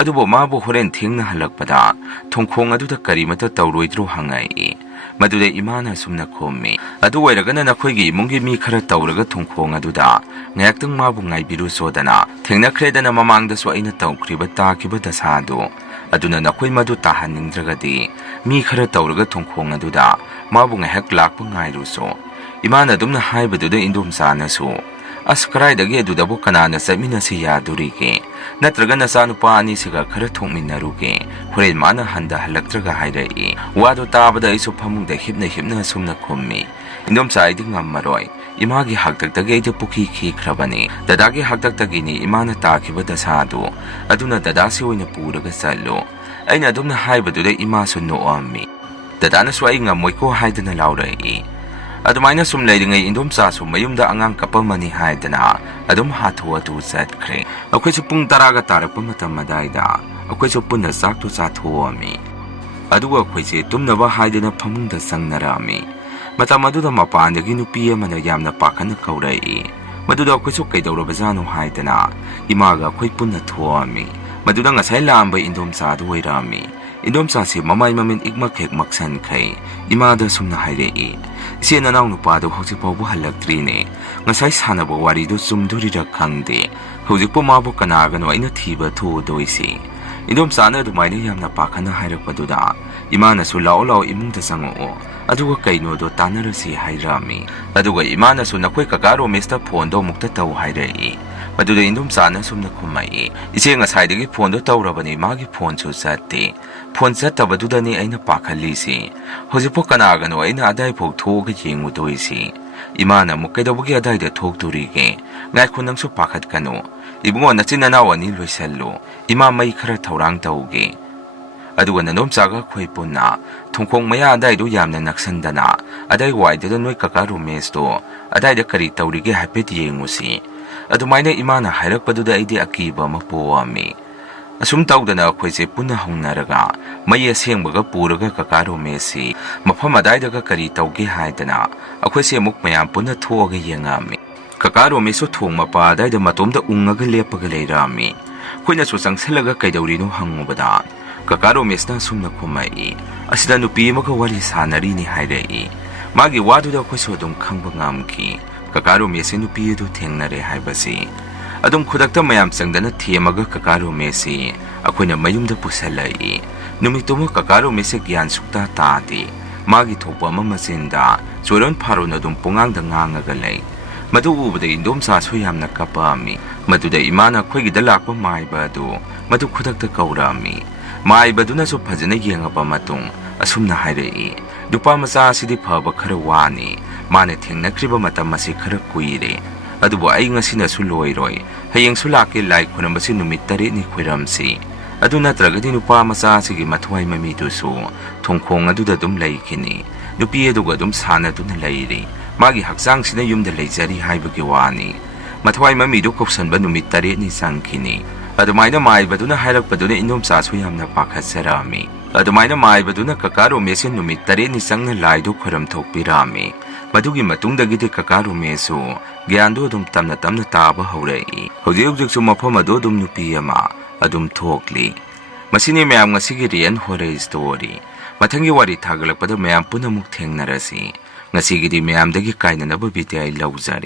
ꯑꯗꯨꯕꯨ ꯃꯥꯕꯨ ꯍꯣꯔꯦꯟ ꯊꯦꯡꯅ ꯍꯜꯂꯛꯄꯗ ꯊꯣꯡꯈꯣꯡ ꯑꯗꯨꯗ ꯀꯔꯤꯃꯇ ꯇꯧꯔꯣꯏꯗ꯭ꯔꯣ ꯍꯪꯉꯛꯏ ꯃꯗꯨꯗ ꯏꯃꯥꯅ ꯑꯁꯨꯝꯅ ꯈꯨꯝꯃꯤ ꯑꯗꯨ ꯑꯣꯏꯔꯒꯅ ꯅꯈꯣꯏꯒꯤ ꯏꯃꯨꯡꯒꯤ ꯃꯤ ꯈꯔ ꯇꯧꯔꯒ ꯊꯣꯡꯈꯣꯡ ꯑꯗꯨꯗ ꯉꯥꯏꯍꯥꯛꯇꯪ ꯃꯥꯕꯨ ꯉꯥꯏꯕꯤꯔꯨꯁꯣꯗꯅ ꯊꯦꯡꯅꯈ꯭ꯔꯦꯗꯅ ꯃꯃꯥꯡꯗꯁꯨ ꯑꯩꯅ ꯇꯧꯈ꯭ꯔꯤꯕ ꯇꯥꯈꯤꯕ ꯗꯁꯥꯗꯨ ꯑꯗꯨꯅ ꯅꯈꯣꯏ ꯃꯗꯨ ꯇꯥꯍꯟꯅꯤꯡꯗ꯭ꯔꯒꯗꯤ ꯃꯤ ꯈꯔ ꯇꯧꯔꯒ ꯊꯣꯡꯈꯣꯡ ꯑꯗꯨꯗ ꯃꯥꯕꯨ ꯉꯥꯏꯍꯥꯛ ꯂꯥꯛꯄ ꯉꯥꯏꯔꯨꯁꯣ ꯏꯃꯥꯅ ꯑꯗꯨꯝꯅ ꯍꯥꯏꯕꯗꯨꯗ ꯏꯟꯗꯣꯝꯆꯥꯅꯁꯨ ꯑꯁ ꯀꯔꯥꯏꯗꯒꯤ ꯑꯗꯨꯗꯕꯨ ꯀꯅꯥꯅ ꯆꯠꯃꯤꯟꯅꯁꯤ ꯌꯥꯗꯣꯔꯤꯒꯦ ꯅꯠꯇ꯭ꯔꯒ ꯅꯆꯥꯅꯨꯄꯥ ꯑꯅꯤꯁꯤꯒ ꯈꯔ ꯊꯣꯛꯃꯤꯟꯅꯔꯨꯒꯦ ꯍꯣꯔꯦꯟ ꯃꯥꯅ ꯍꯜꯂꯛꯇ꯭ꯔꯒ ꯍꯥꯏꯔꯛꯏ ꯋꯥꯗꯨ ꯇꯥꯕꯗ ꯑꯩꯁꯨ ꯐꯃꯨꯡꯗ ꯍꯤꯞꯅ ꯑꯁꯨꯝꯅ ꯈꯨꯝꯃꯤ ꯏꯟꯗꯣꯝꯆꯥ ꯑꯩꯗꯤ ꯉꯝꯃꯔꯣꯏ ꯏꯃꯥꯒꯤ ꯍꯥꯛꯇꯛꯇꯒꯤ ꯑꯩꯗꯤ ꯄꯨꯈꯤ ꯈꯤꯈ꯭ꯔꯕꯅꯤ ꯗꯗꯥꯒꯤ ꯍꯥꯛꯇꯛꯇꯒꯤꯅꯤ ꯏꯃꯥꯅ ꯇꯥꯈꯤꯕ ꯗꯁꯥꯗꯨ ꯑꯗꯨꯅ ꯗꯗꯥꯁꯤ ꯑꯣꯏꯅ ꯄꯨꯔꯒ ꯆꯠꯂꯨ ꯑꯩꯅ ꯑꯗꯨꯝꯅ ꯍꯥꯏꯕꯗꯨꯗ ꯏꯃꯥꯁꯨ ꯅꯣꯛꯑꯝꯃꯤ ꯗꯗꯥꯅꯁꯨ ꯑꯩ ꯉꯝꯃꯣꯏꯀꯣ ꯍꯥꯏꯗꯅ ꯂꯥꯎꯔꯛꯏ Adumaina sum leiringai indomcha su mayumda angang kapamani haidana adum hathu atu chatkre. Akhoi chu pung 10 ga tarakpa matam madaida akhoi chu punna chak tu chathuami. Aduga akhoi che tumnaba haidana phamungda sangnarami. Matam aduda mapandagi nupi amana yamna pakhana kaurai. Maduda akhoi chu kaidorabajanu haidana imaga akhoi punna thuami. Maduda ngasai lamba indomcha adu oirami. Indomcha si mamai mamin igmakhek maksan khai imada sumna hairei. Isi nanaw nupado hojik pawbu halaktrine. Ngasai sanaba warido sumdurira khangde. Hojik po mabo kanagano aina thiba thuodoisi. Indomcha na adumaina yamna pakhana hairakpaduda imana su lao imungda changoo. Aduga kaino do tanarasi hairami. Aduga imana su nakhoi kakaro mesta phone do mukta tau hairei. Maduda indomcha na sumna khumai. Isi ngasaidagi phone do taurabani magi phone chu chatte. Phone chatabadudani aina pakhalisi. Hojikpo kanagano aina adai phok thoga yengudoisi. Imana mukaidabugi adai da thokturige. Ngaikho nangsu pakhat kano. Ibungo nachinanaw ani loisallo. Ima mai khara thaurang tauge. Aduga nanomchaga khoi punna thongkhong maya adai do yamna naksandana adai waidada noi kaka rumes do adai da kari taurige hapet yengusi. Adumaina imana hairakpaduda aidi akiba mapoami. Asum tawdana akhoi punna hongnaraga mai asengbaga puraga kakaro mesi mafam adaidaga kari tawge haidana akhoi muk mayam punna thoga yengami kakaro mesu thongma pa adaida matomda ungaga lepaga leirami khoina su changselaga kaidawrino hangubada kakaro mesna sumna khumai asida nupi maga wari sanari ni hairei magi waduda akhoi dum khangba ngamki kakaro mesi nupi du thengnare haibasi adum khudakta mayam changdana themaga kakaro mesi akoina mayumda pusalai numituma kakaro mesi gyan sukta taati magi thopa mamachinda choron pharona dum pungangda ngangaga lei madu ubada indomcha soyamna kapami maduda imana khoigi dalakpa maiba du madu khudakta kaurami maibaduna su phajana yengapa matung asumna hairei dupa macha sidi phaba khara wani mane thengnakriba matam masi khara kuire adubo ai ngasina su loiroi hayeng su lake lai khunambasi numit 3 ni khoiramsi adu natragadi nupa macha sigi mathwai mami du su thongkhong aduda dum leikini nupi aduga dum sana dun leiri magi hakchang sina yumda leijari haibagi wani mathwai mami du kopsanba numit 3 ni sangkini adumaina maibaduna hairakpaduna indomcha su yamna pakhatsarami adumaina maibaduna kakaro mesin numit 3 ni sangna laidu khoram thokpirami madugi matungdagidi kakaro mesu gyando dum tamna taba haurei hojik su mafam ado dum nupi ama adum thokli masini mayam ngasigi rian hore story mathangi wari thagalakpada mayam punamuk thengnarasi ngasigidi mayam dagi kainanaba bitai laujari